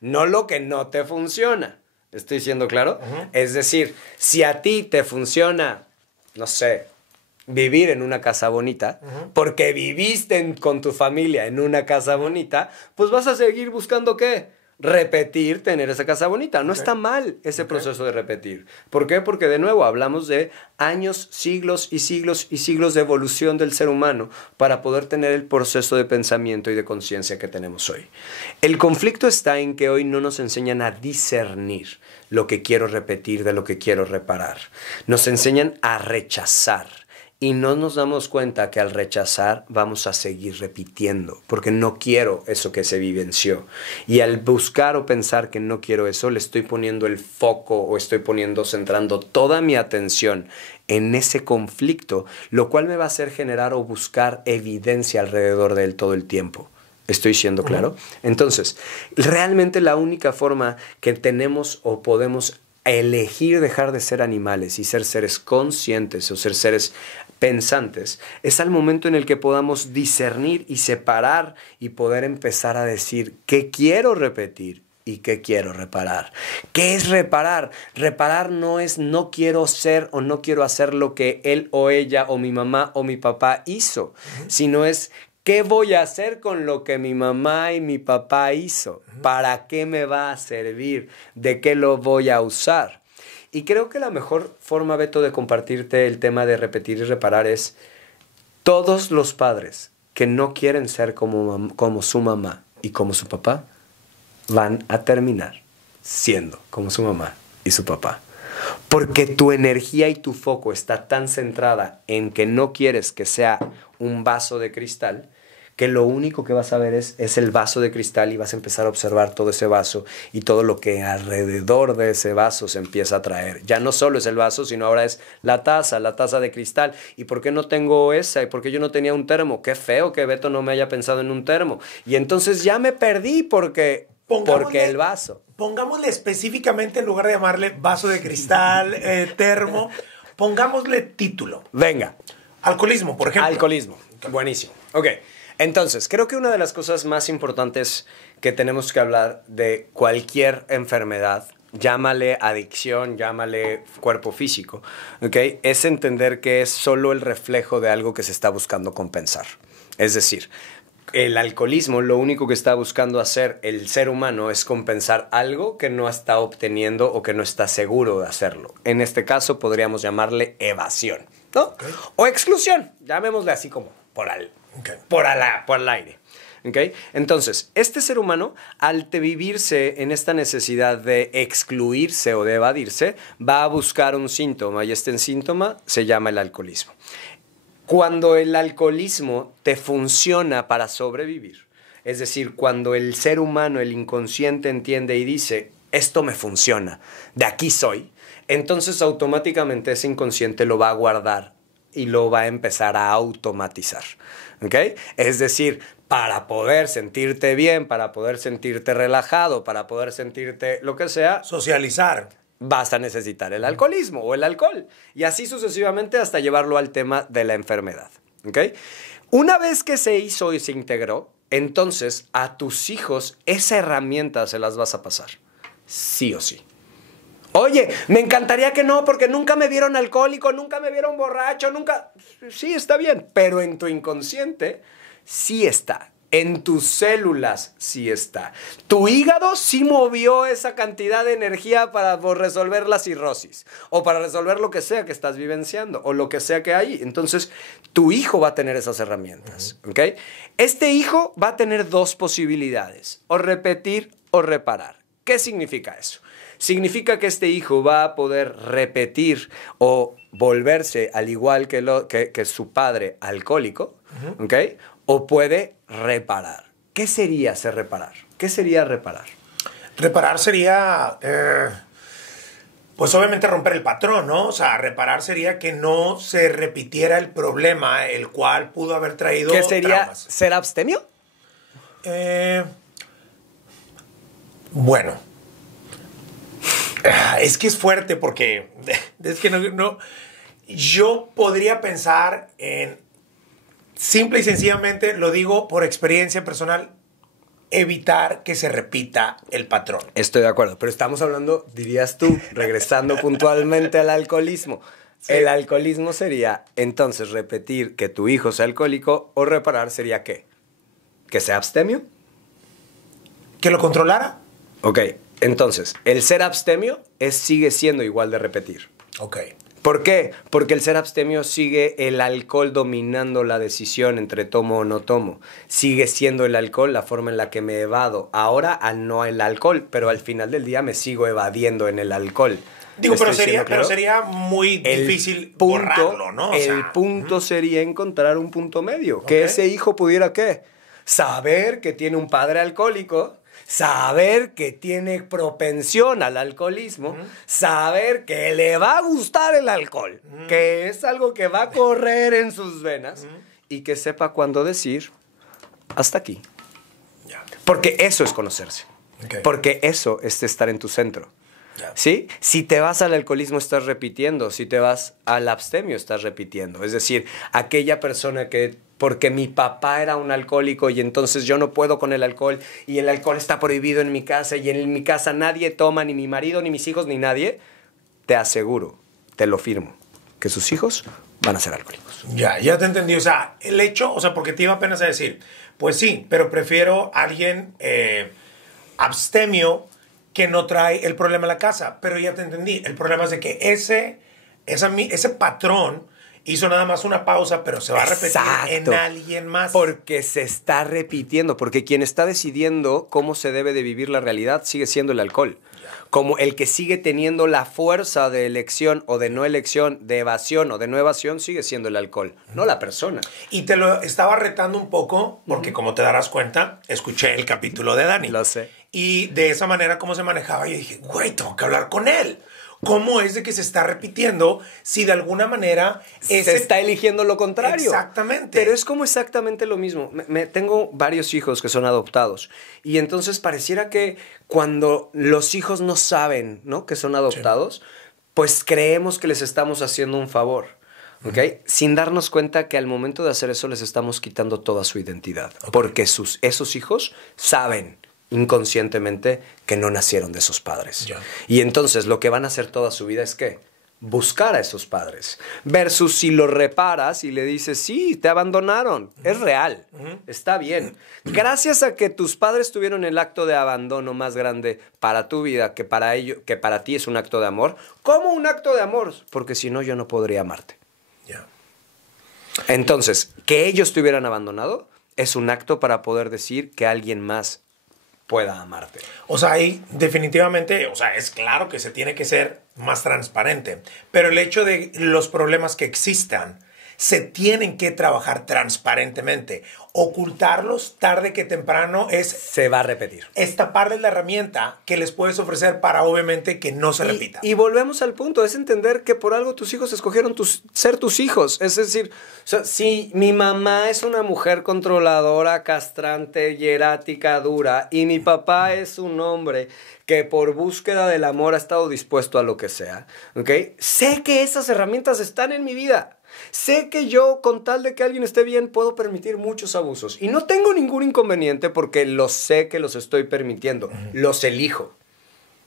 no lo que no te funciona? ¿Estoy siendo claro? Es decir, si a ti te funciona, no sé, vivir en una casa bonita, porque viviste con tu familia en una casa bonita, pues vas a seguir buscando ¿qué? Repetir, tener esa casa bonita. No está mal ese proceso de repetir. ¿Por qué? Porque de nuevo hablamos de años, siglos y siglos y siglos de evolución del ser humano para poder tener el proceso de pensamiento y de conciencia que tenemos hoy. El conflicto está en que hoy no nos enseñan a discernir lo que quiero repetir de lo que quiero reparar. Nos enseñan a rechazar. Y no nos damos cuenta que al rechazar vamos a seguir repitiendo, porque no quiero eso que se vivenció. Y al buscar o pensar que no quiero eso, le estoy poniendo el foco o estoy centrando toda mi atención en ese conflicto, lo cual me va a hacer generar o buscar evidencia alrededor de él todo el tiempo. ¿Estoy siendo claro? Entonces, realmente la única forma que tenemos o podemos elegir dejar de ser animales y ser seres conscientes o ser seres pensantes es al momento en el que podamos discernir y separar y poder empezar a decir qué quiero repetir y qué quiero reparar. ¿Qué es reparar? Reparar no es no quiero ser o no quiero hacer lo que él o ella o mi mamá o mi papá hizo, sino es ¿Qué voy a hacer con lo que mi mamá y mi papá hizo? ¿Para qué me va a servir? ¿De qué lo voy a usar? Y creo que la mejor forma, Beto, de compartirte el tema de repetir y reparar es todos los padres que no quieren ser como su mamá y como su papá van a terminar siendo como su mamá y su papá. Porque tu energía y tu foco está tan centrada en que no quieres que sea un vaso de cristal, que lo único que vas a ver es el vaso de cristal y vas a empezar a observar todo ese vaso y todo lo que alrededor de ese vaso se empieza a traer. Ya no solo es el vaso, sino ahora es la taza de cristal. ¿Y por qué no tengo esa? ¿Y por qué yo no tenía un termo? Qué feo que Beto no me haya pensado en un termo. Y entonces ya me perdí porque el vaso. Pongámosle específicamente, en lugar de llamarle vaso de cristal, termo, pongámosle título. Venga. Alcoholismo, por ejemplo. Alcoholismo. Buenísimo. Ok. Entonces, creo que una de las cosas más importantes que tenemos que hablar de cualquier enfermedad, llámale adicción, llámale cuerpo físico, ¿ok? Es entender que es solo el reflejo de algo que se está buscando compensar. Es decir, el alcoholismo lo único que está buscando hacer el ser humano es compensar algo que no está obteniendo o que no está seguro de hacerlo. En este caso podríamos llamarle evasión, ¿no? Okay. O exclusión, llamémosle así como por el aire. ¿Okay? Entonces, este ser humano, al vivirse en esta necesidad de excluirse o de evadirse, va a buscar un síntoma y este síntoma se llama el alcoholismo. Cuando el alcoholismo te funciona para sobrevivir, es decir, cuando el ser humano, el inconsciente entiende y dice, esto me funciona, de aquí soy, entonces automáticamente ese inconsciente lo va a guardar y lo va a empezar a automatizar. ¿Okay? Es decir, para poder sentirte bien, para poder sentirte relajado, para poder sentirte lo que sea, socializar, vas a necesitar el alcoholismo o el alcohol. Y así sucesivamente hasta llevarlo al tema de la enfermedad. ¿Okay? Una vez que se hizo y se integró, entonces a tus hijos esa herramienta se las vas a pasar. Sí o sí. Oye, me encantaría que no, porque nunca me vieron alcohólico, nunca me vieron borracho, nunca... Sí, está bien, pero en tu inconsciente sí está. En tus células sí está. Tu hígado sí movió esa cantidad de energía para resolver la cirrosis o para resolver lo que sea que estás vivenciando o lo que sea que hay. Entonces, tu hijo va a tener esas herramientas, ¿ok? Este hijo va a tener dos posibilidades, o repetir o reparar. ¿Qué significa eso? Significa que este hijo va a poder repetir o volverse al igual que su padre alcohólico, ¿ok? O puede reparar. ¿Qué sería ser reparar? ¿Qué sería reparar? Reparar sería, pues obviamente romper el patrón, ¿no? O sea, reparar sería que no se repitiera el problema, el cual pudo haber traído ¿Qué sería traumas. ¿Ser abstemio? Bueno. Es que es fuerte porque es que no, yo podría pensar en, simple y sencillamente, lo digo por experiencia personal, evitar que se repita el patrón. Estoy de acuerdo, pero estamos hablando, dirías tú, regresando puntualmente al alcoholismo. Sí. El alcoholismo sería, entonces, repetir que tu hijo sea alcohólico, o reparar sería ¿qué? ¿Que sea abstemio? ¿Que lo controlara? Ok. Entonces, el ser abstemio sigue siendo igual de repetir. Ok. ¿Por qué? Porque el ser abstemio sigue el alcohol dominando la decisión entre tomo o no tomo. Sigue siendo el alcohol la forma en la que me evado. Ahora no el alcohol, pero al final del día me sigo evadiendo en el alcohol. Digo, pero sería muy difícil borrarlo, ¿no? El punto sería encontrar un punto medio. Okay. Que ese hijo pudiera, ¿qué? Saber que tiene un padre alcohólico, saber que tiene propensión al alcoholismo, saber que le va a gustar el alcohol, que es algo que va a correr en sus venas, y que sepa cuándo decir, hasta aquí. Yeah. Porque eso es conocerse. Okay. Porque eso es estar en tu centro. Yeah. ¿Sí? Si te vas al alcoholismo estás repitiendo, si te vas al abstemio estás repitiendo. Es decir, aquella persona que porque mi papá era un alcohólico y entonces yo no puedo con el alcohol y el alcohol está prohibido en mi casa y en mi casa nadie toma, ni mi marido, ni mis hijos, ni nadie, te aseguro, te lo firmo, que sus hijos van a ser alcohólicos. Ya te entendí. O sea, el hecho, o sea, porque te iba apenas a decir, pues sí, pero prefiero a alguien abstemio que no trae el problema a la casa. Pero ya te entendí. El problema es de que ese patrón hizo nada más una pausa, pero se va a repetir en alguien más. Porque se está repitiendo, porque quien está decidiendo cómo se debe de vivir la realidad sigue siendo el alcohol. Como el que sigue teniendo la fuerza de elección o de no elección, de evasión o de no evasión, sigue siendo el alcohol, no la persona. Y te lo estaba retando un poco, porque como te darás cuenta, escuché el capítulo de Dani. Lo sé. Y de esa manera, cómo se manejaba, yo dije, güey, tengo que hablar con él. ¿Cómo es de que se está repitiendo si de alguna manera se está eligiendo lo contrario? Exactamente. Pero es como exactamente lo mismo. Tengo varios hijos que son adoptados y entonces pareciera que cuando los hijos no saben, ¿no?, que son adoptados, pues creemos que les estamos haciendo un favor, ¿ok? Sin darnos cuenta que al momento de hacer eso les estamos quitando toda su identidad. Porque esos hijos saben inconscientemente que no nacieron de esos padres. Y entonces lo que van a hacer toda su vida es ¿qué? Buscar a esos padres. Versus si lo reparas y le dices, sí, te abandonaron. Es real. Está bien. Gracias a que tus padres tuvieron el acto de abandono más grande para tu vida que para ti es un acto de amor. ¿Cómo un acto de amor? Porque si no, yo no podría amarte. Entonces, que ellos te hubieran abandonado es un acto para poder decir que alguien más pueda amarte. O sea, ahí definitivamente, o sea, es claro que se tiene que ser más transparente, pero el hecho de los problemas que existan se tienen que trabajar transparentemente. Ocultarlos tarde que temprano se va a repetir. Es taparles la herramienta que les puedes ofrecer para obviamente que no se repita. Y volvemos al punto, es entender que por algo tus hijos escogieron ser tus hijos. Es decir, o sea, si mi mamá es una mujer controladora, castrante, hierática, dura, y mi papá es un hombre que por búsqueda del amor ha estado dispuesto a lo que sea, ¿ok? Sé que esas herramientas están en mi vida. Sé que yo, con tal de que alguien esté bien, puedo permitir muchos abusos. Y no tengo ningún inconveniente porque sé que los estoy permitiendo. Los elijo.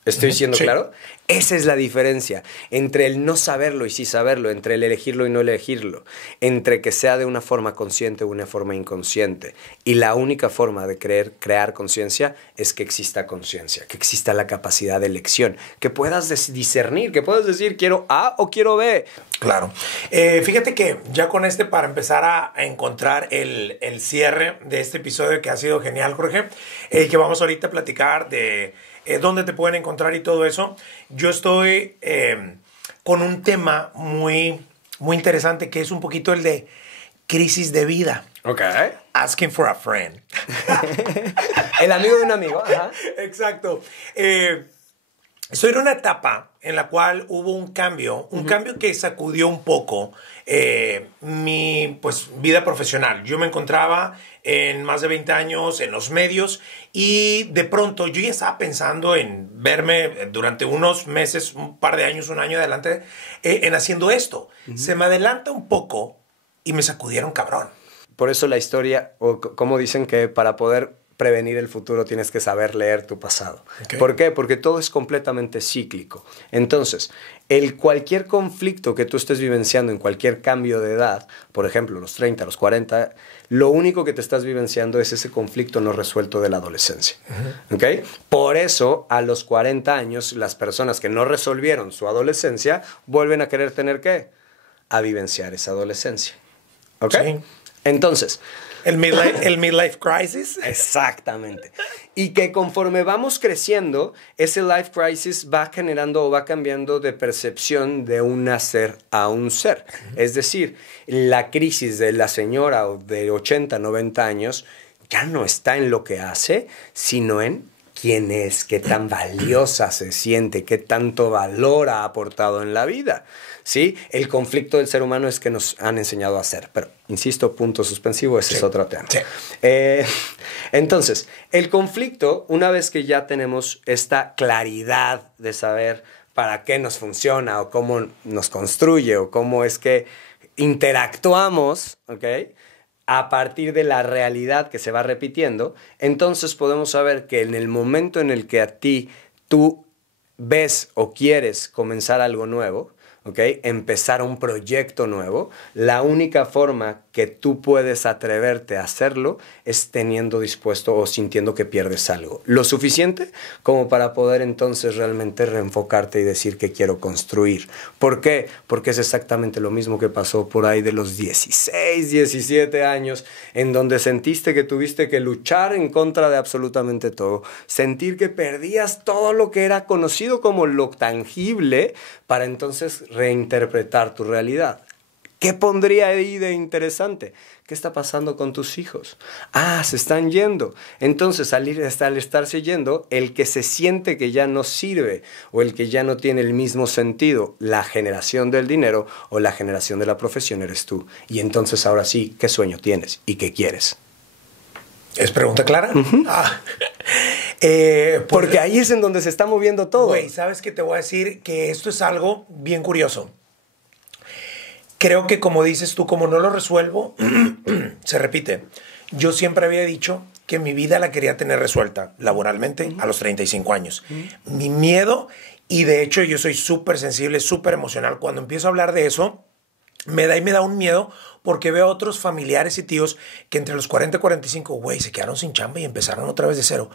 ¿Estoy siendo claro? Esa es la diferencia entre el no saberlo y sí saberlo, entre el elegirlo y no elegirlo, entre que sea de una forma consciente o una forma inconsciente. Y la única forma de crear conciencia es que exista conciencia, que exista la capacidad de elección, que puedas discernir, que puedas decir quiero A o quiero B. Claro. Fíjate que ya con para empezar a encontrar el cierre de este episodio que ha sido genial, Jorge, que vamos ahorita a platicar de dónde te pueden encontrar y todo eso. Yo estoy con un tema muy, muy interesante que es un poquito el de crisis de vida. Ok. Asking for a friend. El amigo de un amigo. Ajá. Exacto. Estoy en una etapa en la cual hubo un cambio que sacudió un poco mi vida profesional. Yo me encontraba en más de 20 años en los medios y de pronto yo ya estaba pensando en verme durante unos meses, un par de años, un año adelante, en haciendo esto. Se me adelanta un poco y me sacudieron cabrón. Por eso la historia, o como dicen que para poder prevenir el futuro tienes que saber leer tu pasado. Okay. ¿Por qué? Porque todo es completamente cíclico. Entonces, cualquier conflicto que tú estés vivenciando en cualquier cambio de edad, por ejemplo, los 30, los 40, lo único que te estás vivenciando es ese conflicto no resuelto de la adolescencia. ¿Okay? Por eso, a los 40 años, las personas que no resolvieron su adolescencia vuelven a querer tener ¿qué? A vivenciar esa adolescencia. ¿Ok? Sí. Entonces, el midlife crisis. Exactamente. Y que conforme vamos creciendo, ese life crisis va generando o va cambiando de percepción de un nacer a un ser. Es decir, la crisis de la señora de 80, 90 años ya no está en lo que hace, sino en quién es, qué tan valiosa se siente, qué tanto valor ha aportado en la vida. ¿Sí? El conflicto del ser humano es que nos han enseñado a hacer. Pero, insisto, punto suspensivo, ese es otro tema. Sí. Entonces, el conflicto, una vez que ya tenemos esta claridad de saber para qué nos funciona o cómo nos construye o cómo es que interactuamos, ¿ok?, a partir de la realidad que se va repitiendo, entonces podemos saber que en el momento en el que tú ves o quieres comenzar algo nuevo, ¿ok? Empezar un proyecto nuevo, la única forma que tú puedes atreverte a hacerlo es teniendo dispuesto o sintiendo que pierdes algo. Lo suficiente como para poder entonces realmente reenfocarte y decir que quiero construir. ¿Por qué? Porque es exactamente lo mismo que pasó por ahí de los 16, 17 años, en donde sentiste que tuviste que luchar en contra de absolutamente todo. Sentir que perdías todo lo que era conocido como lo tangible para entonces reinterpretar tu realidad. ¿Qué pondría ahí de interesante? ¿Qué está pasando con tus hijos? Ah, se están yendo. Entonces, al estarse yendo, el que se siente que ya no sirve o el que ya no tiene el mismo sentido, la generación del dinero o la generación de la profesión eres tú. Y entonces, ahora sí, ¿qué sueño tienes y qué quieres? ¿Es pregunta clara? Porque ahí es en donde se está moviendo todo. Güey, ¿sabes qué te voy a decir? Que esto es algo bien curioso. Creo que como dices tú, como no lo resuelvo, se repite. Yo siempre había dicho que mi vida la quería tener resuelta laboralmente a los 35 años. Mi miedo, y de hecho yo soy súper sensible, súper emocional. Cuando empiezo a hablar de eso, me da un miedo porque veo a otros familiares y tíos que entre los 40 y 45, güey, se quedaron sin chamba y empezaron otra vez de cero.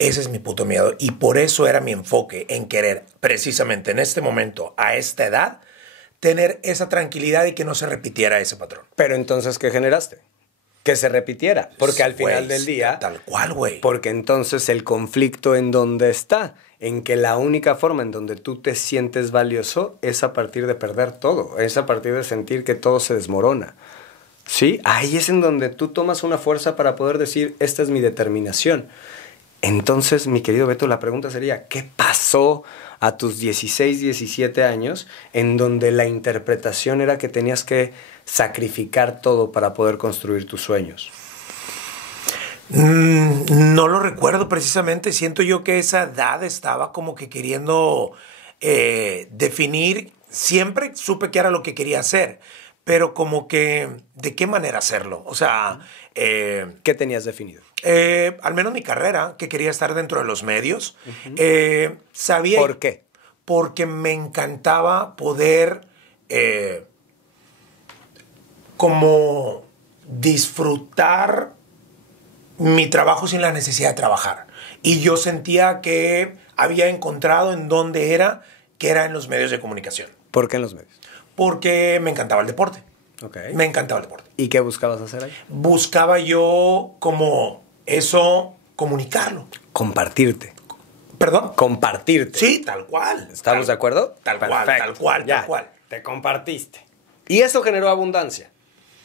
Ese es mi puto miedo. Y por eso era mi enfoque en querer, precisamente en este momento, a esta edad, tener esa tranquilidad y que no se repitiera ese patrón. Pero entonces, ¿qué generaste? Que se repitiera. Porque al final del día... Tal cual, güey. Porque entonces el conflicto en donde está, en que la única forma en donde tú te sientes valioso es a partir de perder todo, es a partir de sentir que todo se desmorona. ¿Sí? Ahí es en donde tú tomas una fuerza para poder decir, esta es mi determinación. Entonces, mi querido Beto, la pregunta sería, ¿qué pasó a tus 16, 17 años en donde la interpretación era que tenías que sacrificar todo para poder construir tus sueños? No lo recuerdo precisamente. Siento yo que esa edad estaba como que queriendo definir. Siempre supe que era lo que quería hacer, pero como que de qué manera hacerlo. O sea... ¿qué tenías definido? Al menos mi carrera, que quería estar dentro de los medios. Sabía... ¿Por qué? Porque me encantaba poder como disfrutar mi trabajo sin la necesidad de trabajar. Y yo sentía que había encontrado en dónde era, que era en los medios de comunicación. ¿Por qué en los medios? Porque me encantaba el deporte. Okay. Me encantaba el deporte. ¿Y qué buscabas hacer ahí? Buscaba yo como eso, comunicarlo. Compartirte. ¿Perdón? Compartirte. Sí, tal cual. ¿Estamos de acuerdo? Tal cual, tal cual, ya, tal cual. Te compartiste. Y eso generó abundancia.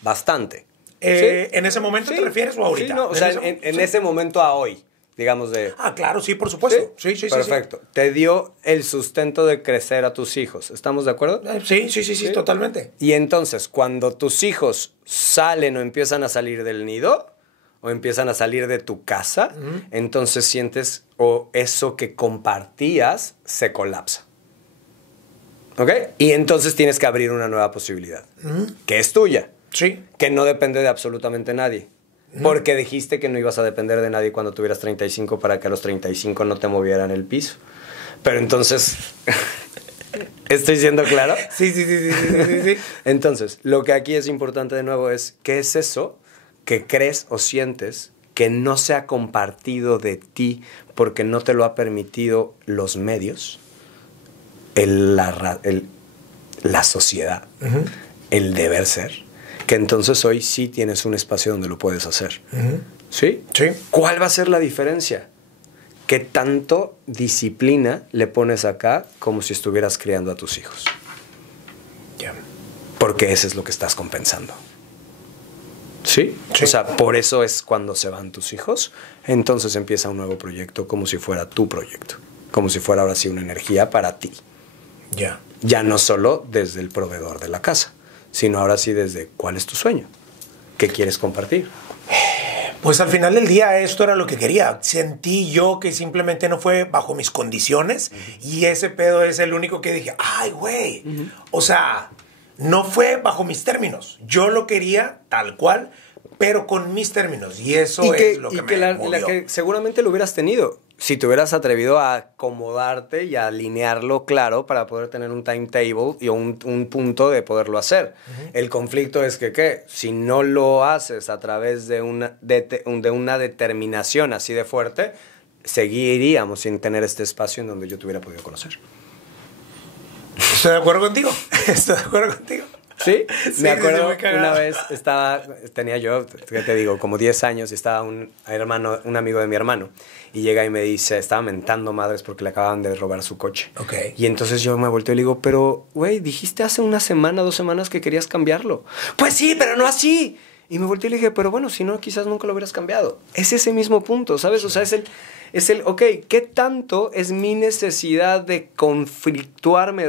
Bastante. ¿Sí? ¿En ese momento te refieres o ahorita? Sí, no, o sea, en ese momento a hoy, digamos de... Ah, claro, sí, por supuesto. Sí, sí, sí. Perfecto. Sí. Te dio el sustento de crecer a tus hijos. ¿Estamos de acuerdo? Sí, totalmente. Y entonces, cuando tus hijos salen o empiezan a salir del nido, o empiezan a salir de tu casa, entonces sientes o eso que compartías se colapsa. ¿Ok? Y entonces tienes que abrir una nueva posibilidad, que es tuya. Sí. Que no depende de absolutamente nadie. Porque dijiste que no ibas a depender de nadie cuando tuvieras 35 para que a los 35 no te movieran el piso. Pero entonces... ¿Estoy siendo claro? Sí. Entonces, lo que aquí es importante de nuevo es, ¿qué es eso que crees o sientes que no se ha compartido de ti porque no te lo ha permitido los medios, la sociedad, el deber ser? Que entonces hoy sí tienes un espacio donde lo puedes hacer. ¿Sí? Sí. ¿Cuál va a ser la diferencia? ¿Qué tanto disciplina le pones acá como si estuvieras criando a tus hijos? Yeah. Porque eso es lo que estás compensando. ¿Sí? Sí. O sea, por eso es cuando se van tus hijos, entonces empieza un nuevo proyecto como si fuera tu proyecto. Como si fuera ahora sí una energía para ti. Ya. Yeah. Ya no solo desde el proveedor de la casa, sino ahora sí desde cuál es tu sueño, qué quieres compartir. Pues al final del día esto era lo que quería. Sentí yo que simplemente no fue bajo mis condiciones y ese pedo es el único que dije, ay, güey. O sea, no fue bajo mis términos. Yo lo quería tal cual, pero con mis términos. Y eso es lo que me movió. La que seguramente lo hubieras tenido si te hubieras atrevido a acomodarte y a alinearlo claro para poder tener un timetable y un punto de poderlo hacer. El conflicto es que, ¿qué? Si no lo haces a través de una determinación así de fuerte, seguiríamos sin tener este espacio en donde yo te hubiera podido conocer. Estoy de acuerdo contigo. Sí, me acuerdo sí, una vez tenía yo, ¿qué te digo? Como 10 años y estaba un amigo de mi hermano y llega y me dice, estaba mentando madres porque le acababan de robar su coche. Okay. Y entonces yo me volteo y le digo, pero güey, dijiste hace una semana, 2 semanas que querías cambiarlo. Pues sí, pero no así. Y me volteé y le dije, pero bueno, si no, quizás nunca lo hubieras cambiado. Es ese mismo punto, ¿sabes? O sea, ok, ¿qué tanto es mi necesidad de conflictuarme,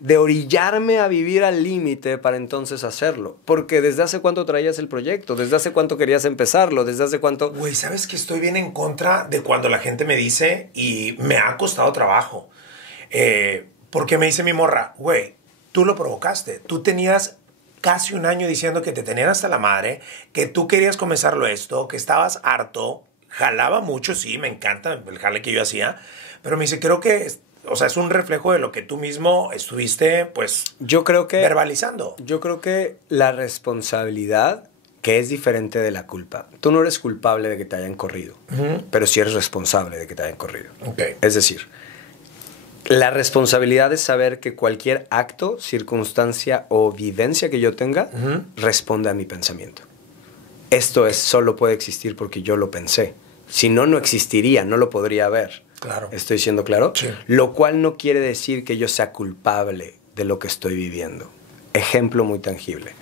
de orillarme a vivir al límite para entonces hacerlo? Porque ¿desde hace cuánto traías el proyecto? ¿Desde hace cuánto querías empezarlo? ¿Desde hace cuánto...? Güey, ¿sabes que estoy bien en contra de cuando la gente me dice, y me ha costado trabajo? Porque me dice mi morra, güey, tú lo provocaste. Tú tenías casi un año diciendo que te tenían hasta la madre, que tú querías comenzarlo esto, que estabas harto, jalaba mucho, sí, me encanta el jale que yo hacía, pero me dice, creo que... O sea, es un reflejo de lo que tú mismo estuviste, pues, verbalizando. Yo creo que la responsabilidad, que es diferente de la culpa. Tú no eres culpable de que te hayan corrido, pero sí eres responsable de que te hayan corrido. Okay. Es decir, la responsabilidad es saber que cualquier acto, circunstancia o vivencia que yo tenga responde a mi pensamiento. Esto solo puede existir porque yo lo pensé. Si no, no existiría, no lo podría haber. Claro. ¿Estoy siendo claro? Sí. Lo cual no quiere decir que yo sea culpable de lo que estoy viviendo. Ejemplo muy tangible.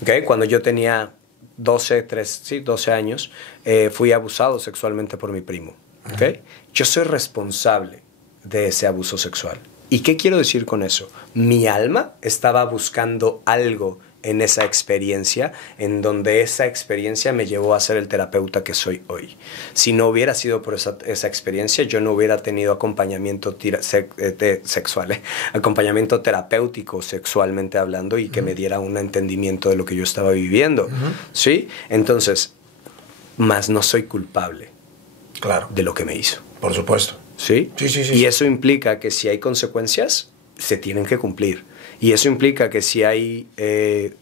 ¿Okay? Cuando yo tenía 12 años, fui abusado sexualmente por mi primo. ¿Okay? Yo soy responsable de ese abuso sexual. ¿Y qué quiero decir con eso? Mi alma estaba buscando algo en esa experiencia, en donde esa experiencia me llevó a ser el terapeuta que soy hoy. Si no hubiera sido por esa experiencia, yo no hubiera tenido acompañamiento acompañamiento terapéutico sexualmente hablando y que me diera un entendimiento de lo que yo estaba viviendo. ¿Sí? Entonces, más no soy culpable de lo que me hizo. Por supuesto. ¿Sí? Sí. Y eso implica que si hay consecuencias, se tienen que cumplir. Y eso implica que si hay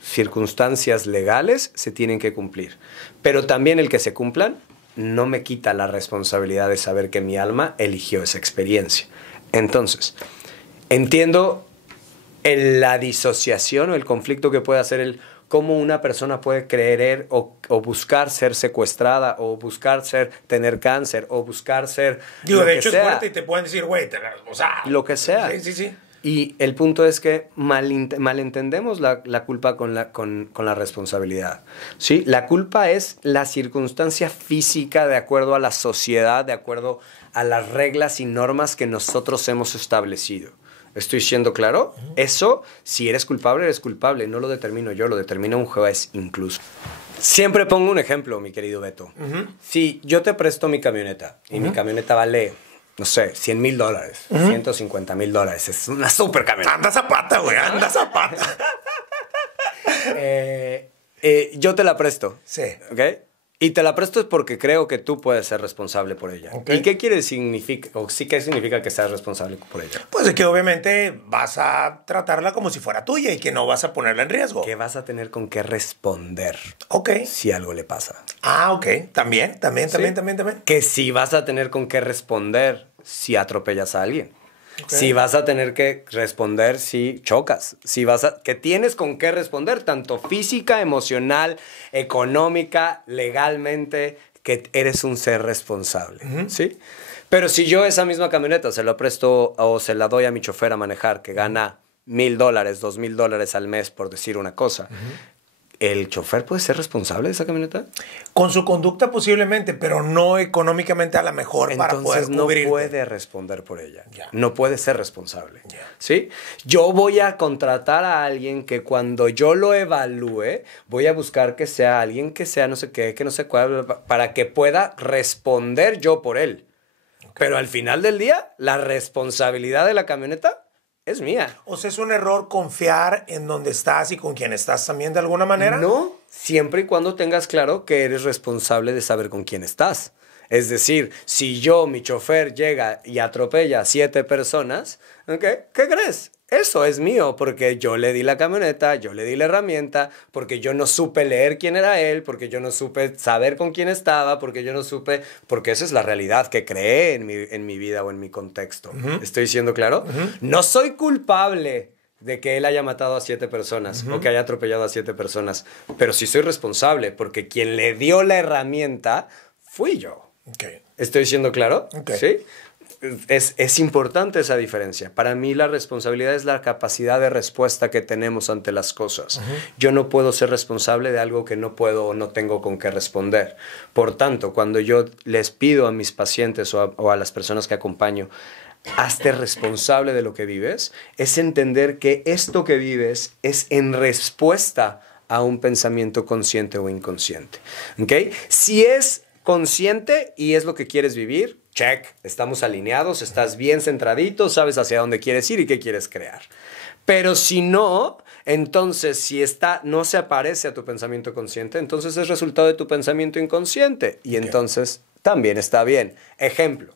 circunstancias legales, se tienen que cumplir. Pero también el que se cumplan no me quita la responsabilidad de saber que mi alma eligió esa experiencia. Entonces, entiendo la disociación o el conflicto que puede hacer cómo una persona puede creer o buscar ser secuestrada o buscar tener cáncer o buscar ser... Digo, de hecho es fuerte y te pueden decir, güey, o sea... Lo que sea. Sí. Y el punto es que malentendemos la culpa con la responsabilidad. ¿Sí? La culpa es la circunstancia física de acuerdo a la sociedad, de acuerdo a las reglas y normas que nosotros hemos establecido. ¿Estoy siendo claro? Eso, si eres culpable. No lo determino yo, lo determina un juez incluso. Siempre pongo un ejemplo, mi querido Beto. Si yo te presto mi camioneta y mi camioneta vale... no sé, $100,000, $150,000. Es una super camioneta. Anda zapata, güey, anda zapata. Yo te la presto. Sí. ¿Ok? Y te la presto es porque creo que tú puedes ser responsable por ella. Okay. ¿Y qué significa que seas responsable por ella? Pues es que obviamente vas a tratarla como si fuera tuya y que no vas a ponerla en riesgo. Que vas a tener con qué responder. Ok. Si algo le pasa. Ah, ok. También. Que sí vas a tener con qué responder si atropellas a alguien. Okay. Si vas a tener que responder si chocas. Que tienes con qué responder, tanto física, emocional, económica, legalmente, que eres un ser responsable. ¿Sí? Pero si yo esa misma camioneta se la presto o se la doy a mi chofer a manejar, que gana $1,000, $2,000 al mes, por decir una cosa, ¿el chofer puede ser responsable de esa camioneta? Con su conducta posiblemente, pero no económicamente a lo mejor. Entonces, para poder cubrirte. No puede responder por ella. Ya. No puede ser responsable. Ya. ¿Sí? Yo voy a contratar a alguien que cuando yo lo evalúe, voy a buscar que sea alguien que sea no sé qué, que no sé cuál, para que pueda responder yo por él. Okay. Pero al final del día, la responsabilidad de la camioneta es mía. O sea, ¿es un error confiar en donde estás y con quién estás también de alguna manera? No, siempre y cuando tengas claro que eres responsable de saber con quién estás. Es decir, si mi chofer llega y atropella a 7 personas, ¿okay? ¿Qué crees? Eso es mío, porque yo le di la camioneta, yo le di la herramienta, porque yo no supe leer quién era él, porque yo no supe saber con quién estaba, porque yo no supe, porque esa es la realidad que creé en mi vida o en mi contexto. ¿Estoy siendo claro? No soy culpable de que él haya matado a 7 personas o que haya atropellado a 7 personas, pero sí soy responsable, porque quien le dio la herramienta fui yo. Okay. ¿Estoy siendo claro? Okay. ¿Sí? Es importante esa diferencia. Para mí la responsabilidad es la capacidad de respuesta que tenemos ante las cosas. Yo no puedo ser responsable de algo que no puedo o no tengo con qué responder. Por tanto, cuando yo les pido a mis pacientes o a las personas que acompaño, hazte responsable de lo que vives, es entender que esto que vives es en respuesta a un pensamiento consciente o inconsciente. ¿Okay? Si es consciente y es lo que quieres vivir, check, estamos alineados, estás bien centradito, sabes hacia dónde quieres ir y qué quieres crear. Pero si no, entonces si no se aparece a tu pensamiento consciente, entonces es resultado de tu pensamiento inconsciente y entonces también está bien. Ejemplo,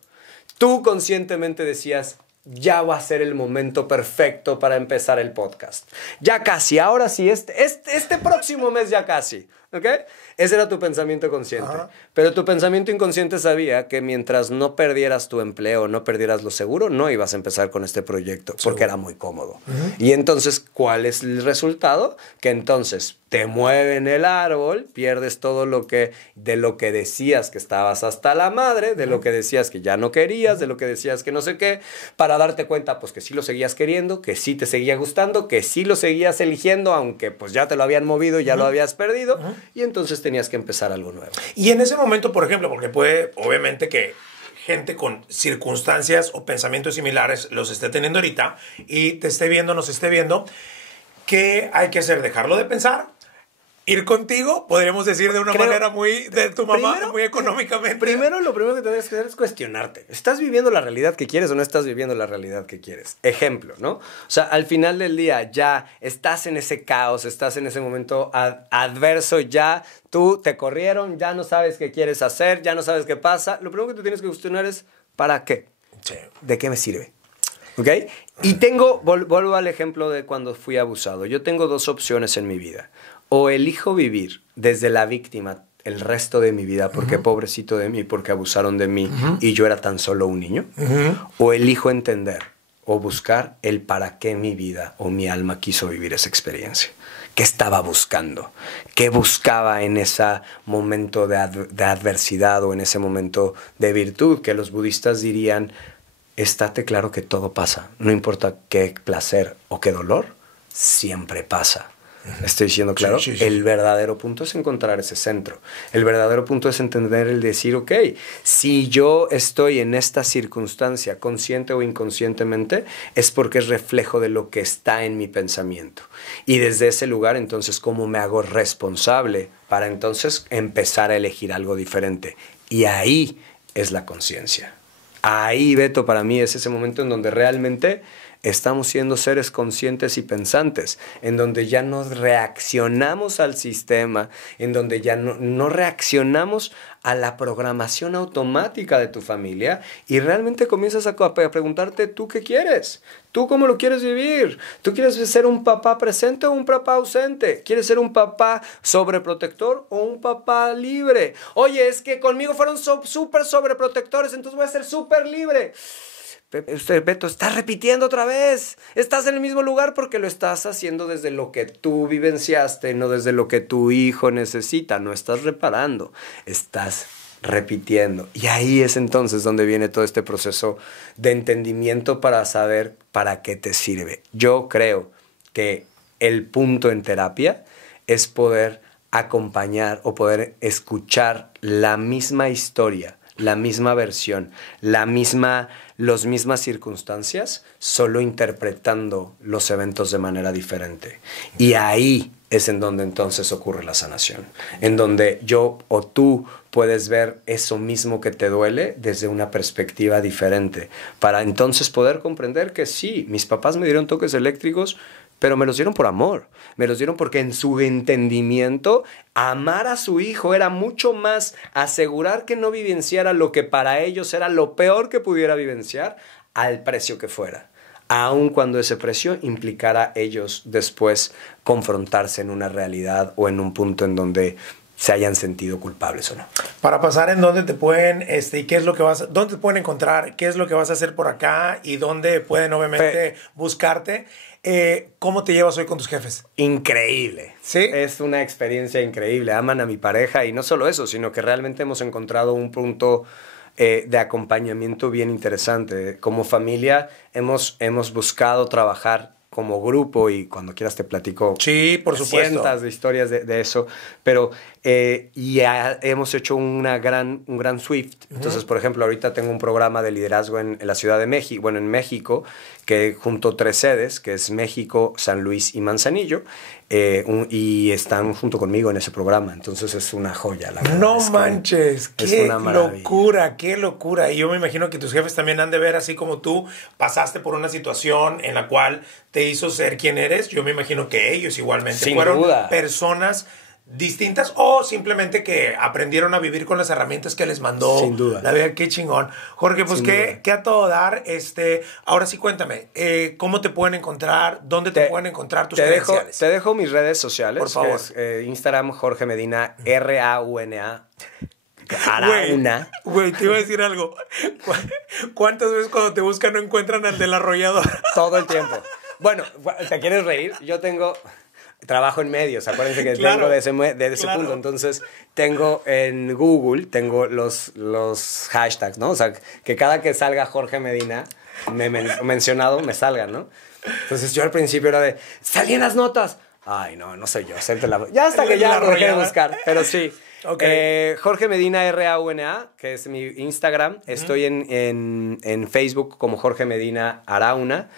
tú conscientemente decías, ya va a ser el momento perfecto para empezar el podcast. Ya casi, ahora sí, este próximo mes ya casi. ¿Ok? Ese era tu pensamiento consciente. Ajá. Pero tu pensamiento inconsciente sabía que mientras no perdieras tu empleo, no perdieras lo seguro, no ibas a empezar con este proyecto porque era muy cómodo. Y entonces, ¿cuál es el resultado? Que entonces te mueven el árbol, pierdes todo de lo que decías que estabas hasta la madre, de lo que decías que ya no querías, de lo que decías que no sé qué, para darte cuenta pues que sí lo seguías queriendo, que sí te seguía gustando, que sí lo seguías eligiendo, aunque pues ya te lo habían movido y ya lo habías perdido, y entonces tenías que empezar algo nuevo. Y en ese momento, por ejemplo, porque puede, obviamente que gente con circunstancias o pensamientos similares los esté teniendo ahorita y te esté viendo, nos esté viendo, ¿qué hay que hacer? ¿Dejarlo de pensar? ¿Ir contigo? Podríamos decir de una manera muy de tu mamá, muy económicamente. Primero, lo primero que tendrías que hacer es cuestionarte. ¿Estás viviendo la realidad que quieres o no estás viviendo la realidad que quieres? Ejemplo, ¿no? O sea, al final del día ya estás en ese caos, estás en ese momento adverso, ya tú te corrieron, ya no sabes qué quieres hacer, ya no sabes qué pasa. Lo primero que te tienes que cuestionar es, ¿para qué? Sí. ¿De qué me sirve? ¿Ok? Y vuelvo al ejemplo de cuando fui abusado. Yo tengo 2 opciones en mi vida. O elijo vivir desde la víctima el resto de mi vida porque pobrecito de mí, porque abusaron de mí y yo era tan solo un niño. O elijo entender o buscar el para qué mi vida o mi alma quiso vivir esa experiencia. ¿Qué estaba buscando? ¿Qué buscaba en ese momento de adversidad o en ese momento de virtud? Que los budistas dirían, estate claro que todo pasa. No importa qué placer o qué dolor, siempre pasa. ¿Estoy diciendo claro? Sí. El verdadero punto es encontrar ese centro. El verdadero punto es entender, el decir, ok, si yo estoy en esta circunstancia, consciente o inconscientemente, es porque es reflejo de lo que está en mi pensamiento. Y desde ese lugar, entonces, ¿cómo me hago responsable para entonces empezar a elegir algo diferente? Y ahí es la conciencia. Ahí, Beto, para mí es ese momento en donde realmente estamos siendo seres conscientes y pensantes, en donde ya no reaccionamos al sistema, en donde ya no reaccionamos a la programación automática de tu familia y realmente comienzas a preguntarte, ¿tú qué quieres? ¿Tú cómo lo quieres vivir? ¿Tú quieres ser un papá presente o un papá ausente? ¿Quieres ser un papá sobreprotector o un papá libre? Oye, es que conmigo fueron súper sobreprotectores, entonces voy a ser súper libre. Beto, estás repitiendo otra vez. Estás en el mismo lugar porque lo estás haciendo desde lo que tú vivenciaste, no desde lo que tu hijo necesita. No estás reparando, estás repitiendo. Y ahí es entonces donde viene todo este proceso de entendimiento para saber para qué te sirve. Yo creo que el punto en terapia es poder acompañar o poder escuchar la misma historia, la misma versión, las mismas circunstancias, solo interpretando los eventos de manera diferente. Y ahí es en donde entonces ocurre la sanación, en donde yo o tú puedes ver eso mismo que te duele desde una perspectiva diferente, para entonces poder comprender que sí, mis papás me dieron toques eléctricos, pero me los dieron por amor. Me los dieron porque en su entendimiento, amar a su hijo era mucho más asegurar que no vivenciara lo que para ellos era lo peor que pudiera vivenciar al precio que fuera. Aun cuando ese precio implicara ellos después confrontarse en una realidad o en un punto en donde se hayan sentido culpables o no. Para pasar en dónde te pueden, y qué es lo que dónde te pueden encontrar, qué es lo que vas a hacer por acá y dónde pueden obviamente buscarte. ¿Cómo te llevas hoy con tus jefes? Increíble. ¿Sí? Es una experiencia increíble. Aman a mi pareja y no solo eso, sino que realmente hemos encontrado un punto de acompañamiento bien interesante. Como familia hemos buscado trabajar como grupo y cuando quieras te platico. Sí, por supuesto. Cientos de historias de eso, pero hemos hecho un gran Swift. Entonces, por ejemplo, ahorita tengo un programa de liderazgo en la Ciudad de México, bueno, en México, que junto 3 sedes, que es México, San Luis y Manzanillo, y están junto conmigo en ese programa. Entonces es una joya, la verdad. No manches, qué locura, qué locura. Y yo me imagino que tus jefes también han de ver, así como tú pasaste por una situación en la cual te hizo ser quien eres. Yo me imagino que ellos igualmente fueron personas distintas o simplemente que aprendieron a vivir con las herramientas que les mandó. Sin duda. La verdad, qué chingón. Jorge, pues qué a todo dar. Ahora sí, cuéntame, ¿cómo te pueden encontrar? ¿Dónde te pueden encontrar tus credenciales? Te dejo mis redes sociales. Por favor. Que es, Instagram, Jorge Medina, Rauna. Arauna. Güey, te iba a decir algo. ¿Cuántas veces cuando te buscan no encuentran al de la arrolladora? Todo el tiempo. Bueno, ¿te quieres reír? Yo trabajo en medios, acuérdense que tengo de ese punto. Entonces, tengo en Google, tengo los hashtags, ¿no? O sea, que cada que salga Jorge Medina mencionado, me salgan, ¿no? Entonces, yo al principio era de, salí en las notas. Ay, no soy yo. Ya hasta que ya lo dejé de buscar, pero sí. Okay. Jorge Medina Rauna, que es mi Instagram. Estoy en Facebook como Jorge Medina Arauna.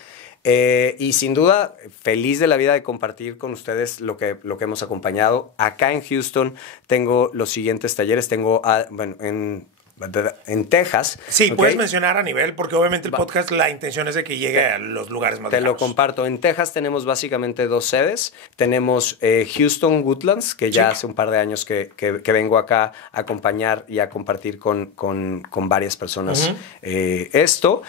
Y sin duda, feliz de la vida de compartir con ustedes lo que hemos acompañado. Acá en Houston tengo los siguientes talleres. Tengo, en Texas. Sí, ¿okay? Puedes mencionar a nivel, porque obviamente el podcast, la intención es de que llegue a los lugares más lejanos. Te lo comparto. En Texas tenemos básicamente 2 sedes. Tenemos Houston Woodlands, que ya hace un par de años que vengo acá a acompañar y a compartir con varias personas esto.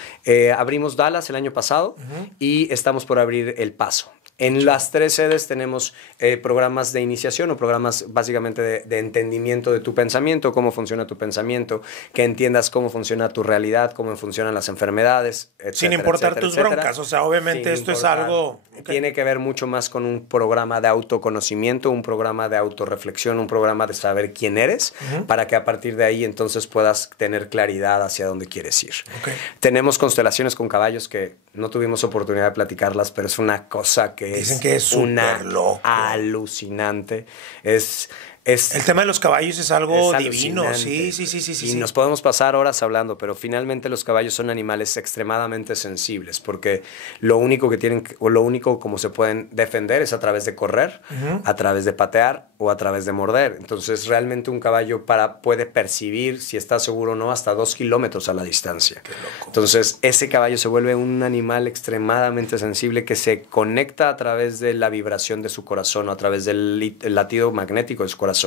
Abrimos Dallas el año pasado y estamos por abrir El Paso. En las 3 sedes tenemos programas de iniciación o programas básicamente de entendimiento de tu pensamiento, cómo funciona tu pensamiento, que entiendas cómo funciona tu realidad, cómo funcionan las enfermedades, etcétera. Sin importar tus broncas, o sea, obviamente esto es algo... Tiene que ver mucho más con un programa de autoconocimiento, un programa de autorreflexión, un programa de saber quién eres, para que a partir de ahí entonces puedas tener claridad hacia dónde quieres ir. Tenemos constelaciones con caballos que no tuvimos oportunidad de platicarlas, pero es una cosa que dicen que es una loco, alucinante. El tema de los caballos es algo divino. Sí. Y nos podemos pasar horas hablando, pero finalmente los caballos son animales extremadamente sensibles, porque lo único que tienen, o lo único como se pueden defender es a través de correr, a través de patear o a través de morder. Entonces realmente un caballo puede percibir si está seguro o no hasta 2 kilómetros a la distancia. Qué loco. Entonces ese caballo se vuelve un animal extremadamente sensible que se conecta a través de la vibración de su corazón o a través del latido magnético de su corazón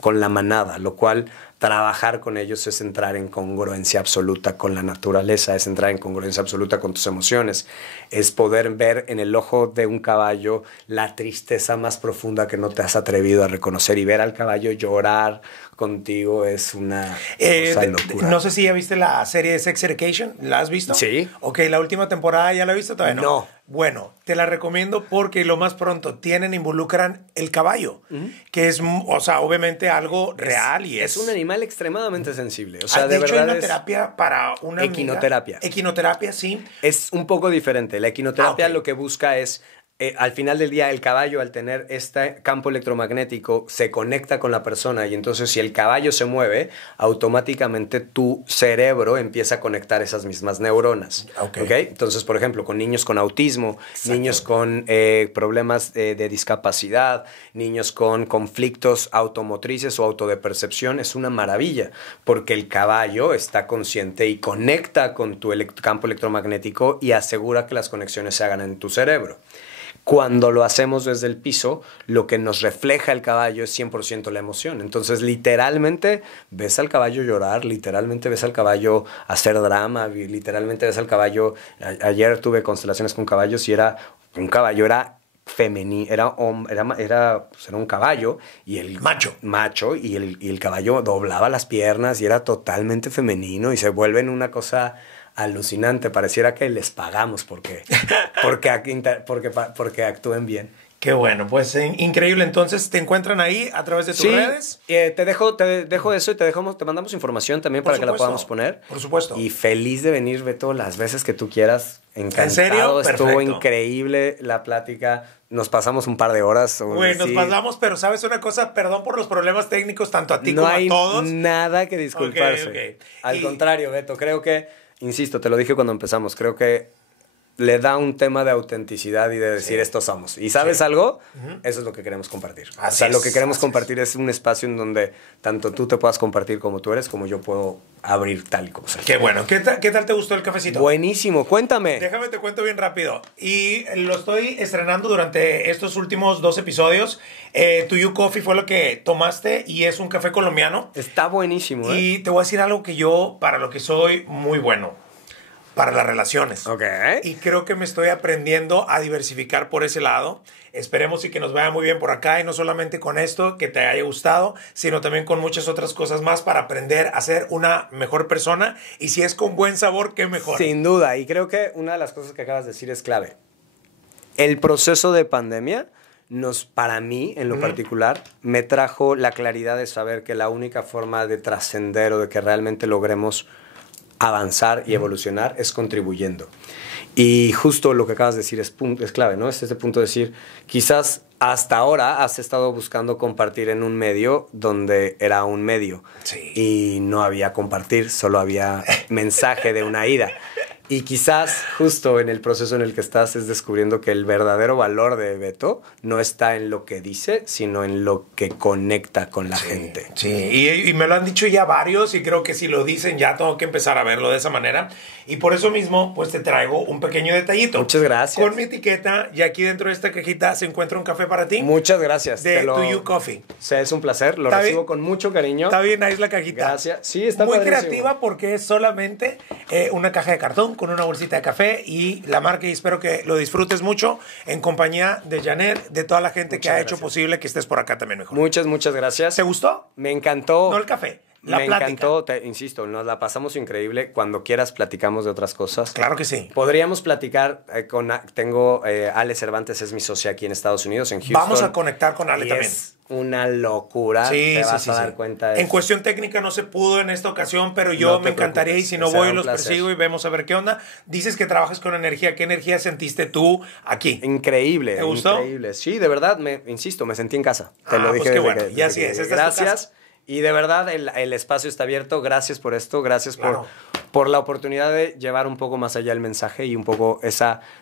con la manada, lo cual trabajar con ellos es entrar en congruencia absoluta con la naturaleza, es entrar en congruencia absoluta con tus emociones, es poder ver en el ojo de un caballo la tristeza más profunda que no te has atrevido a reconocer, y ver al caballo llorar contigo es una cosa locura. No sé si ya viste la serie de Sex Education, ¿la has visto? Sí. Ok, la última temporada, ¿ya la viste todavía? No. Bueno, te la recomiendo porque lo más pronto involucran el caballo, que es, o sea, obviamente algo real y es un animal extremadamente sensible. O sea, de verdad hecho, hay una terapia para una equinoterapia. Equinoterapia, sí. Es un poco diferente. La equinoterapia lo que busca es al final del día, el caballo, al tener este campo electromagnético, se conecta con la persona, y entonces si el caballo se mueve, automáticamente tu cerebro empieza a conectar esas mismas neuronas. ¿Okay? Entonces, por ejemplo, con niños con autismo, niños con problemas de discapacidad, niños con conflictos automotrices o autodepercepción, es una maravilla, porque el caballo está consciente y conecta con tu campo electromagnético y asegura que las conexiones se hagan en tu cerebro. Cuando lo hacemos desde el piso, lo que nos refleja el caballo es 100% la emoción. Entonces, literalmente ves al caballo llorar, literalmente ves al caballo hacer drama, literalmente ves al caballo... Ayer tuve constelaciones con caballos y un caballo era femenino, era un caballo y el macho y el caballo doblaba las piernas y era totalmente femenino y se vuelve en una cosa alucinante. Pareciera que les pagamos porque actúen bien. Qué bueno, pues increíble. Entonces, ¿te encuentran ahí a través de tus redes? Te dejo eso y te mandamos información también para que la podamos poner. Por supuesto. Y feliz de venir, Beto, las veces que tú quieras. Encantado. ¿En serio? Estuvo Perfecto. Increíble la plática. Nos pasamos un par de horas. Güey, nos pasamos, pero ¿sabes una cosa? Perdón por los problemas técnicos, tanto a ti como a todos. No hay nada que disculparse. Okay. Al contrario, Beto, creo que, insisto, te lo dije cuando empezamos, creo que le da un tema de autenticidad y de decir esto somos. ¿Y sabes algo? Eso es lo que queremos compartir. Lo que queremos compartir es un espacio en donde tanto tú te puedas compartir como tú eres, como yo puedo abrir tal y como soy. Qué bueno. ¿Qué tal te gustó el cafecito? Buenísimo. Cuéntame. Déjame te cuento bien rápido. Y lo estoy estrenando durante estos últimos 2 episodios. To You Coffee fue lo que tomaste y es un café colombiano. Está buenísimo, Y te voy a decir algo que yo, para lo que soy, muy bueno. Para las relaciones. Ok. Y creo que me estoy aprendiendo a diversificar por ese lado. Esperemos y que nos vaya muy bien por acá. Y no solamente con esto, que te haya gustado, sino también con muchas otras cosas más para aprender a ser una mejor persona. Y si es con buen sabor, qué mejor. Sin duda. Y creo que una de las cosas que acabas de decir es clave. El proceso de pandemia para mí, en lo particular, me trajo la claridad de saber que la única forma de trascender o de que realmente logremos avanzar y evolucionar es contribuyendo. Y justo lo que acabas de decir es clave, ¿no? Es este punto de decir, quizás hasta ahora has estado buscando compartir en un medio donde era un medio. Sí. Y no había compartir, solo había mensaje de una ida. Y quizás justo en el proceso en el que estás es descubriendo que el verdadero valor de Beto no está en lo que dice, sino en lo que conecta con la gente. Sí, y me lo han dicho ya varios y creo que si lo dicen ya tengo que empezar a verlo de esa manera. Y por eso mismo, pues te traigo un pequeño detallito. Muchas gracias. Con mi etiqueta y aquí dentro de esta cajita se encuentra un café para ti. Muchas gracias. De To You Coffee. Es un placer, lo recibo con mucho cariño. Está bien, ahí es la cajita. Gracias. Sí, está muy padrísimo. creativa porque es solamente una caja de cartón con una bolsita de café y la marca, y espero que lo disfrutes mucho en compañía de Janet, de toda la gente que ha hecho posible que estés por acá también mejor. Muchas gracias. ¿Te gustó? Me encantó. No el café, la me plática. Encantó, insisto, nos la pasamos increíble. Cuando quieras platicamos de otras cosas. Claro que sí. Podríamos platicar tengo Ale Cervantes, es mi socia aquí en Estados Unidos, en Houston. Vamos a conectar con Ale también. Es una locura, te vas a dar cuenta. En cuestión técnica no se pudo en esta ocasión, pero yo me encantaría y si no voy los persigo y vemos a ver qué onda. Dices que trabajas con energía, ¿qué energía sentiste tú aquí? Increíble. ¿Te gustó? Increíble, sí, de verdad, insisto, me sentí en casa. Te lo dije. Pues qué bueno, ya sí es. Gracias. Y de verdad el espacio está abierto. Gracias por esto. Gracias por la oportunidad de llevar un poco más allá el mensaje y un poco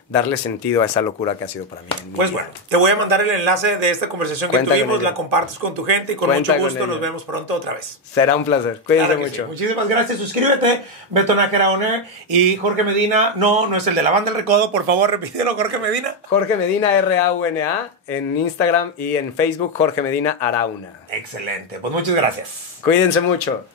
darle sentido a esa locura que ha sido para mí. Pues bueno, te voy a mandar el enlace de esta conversación que tuvimos. La compartes con tu gente y con mucho gusto nos vemos pronto otra vez. Será un placer. Cuídense mucho. Sí. Muchísimas gracias. Suscríbete, Beto Nájera On Air. Y Jorge Medina, no es el de la banda El Recodo. Por favor, repítelo, Jorge Medina. Jorge Medina, RAUNA, en Instagram y en Facebook, Jorge Medina Arauna. Excelente. Pues muchas gracias. Cuídense mucho.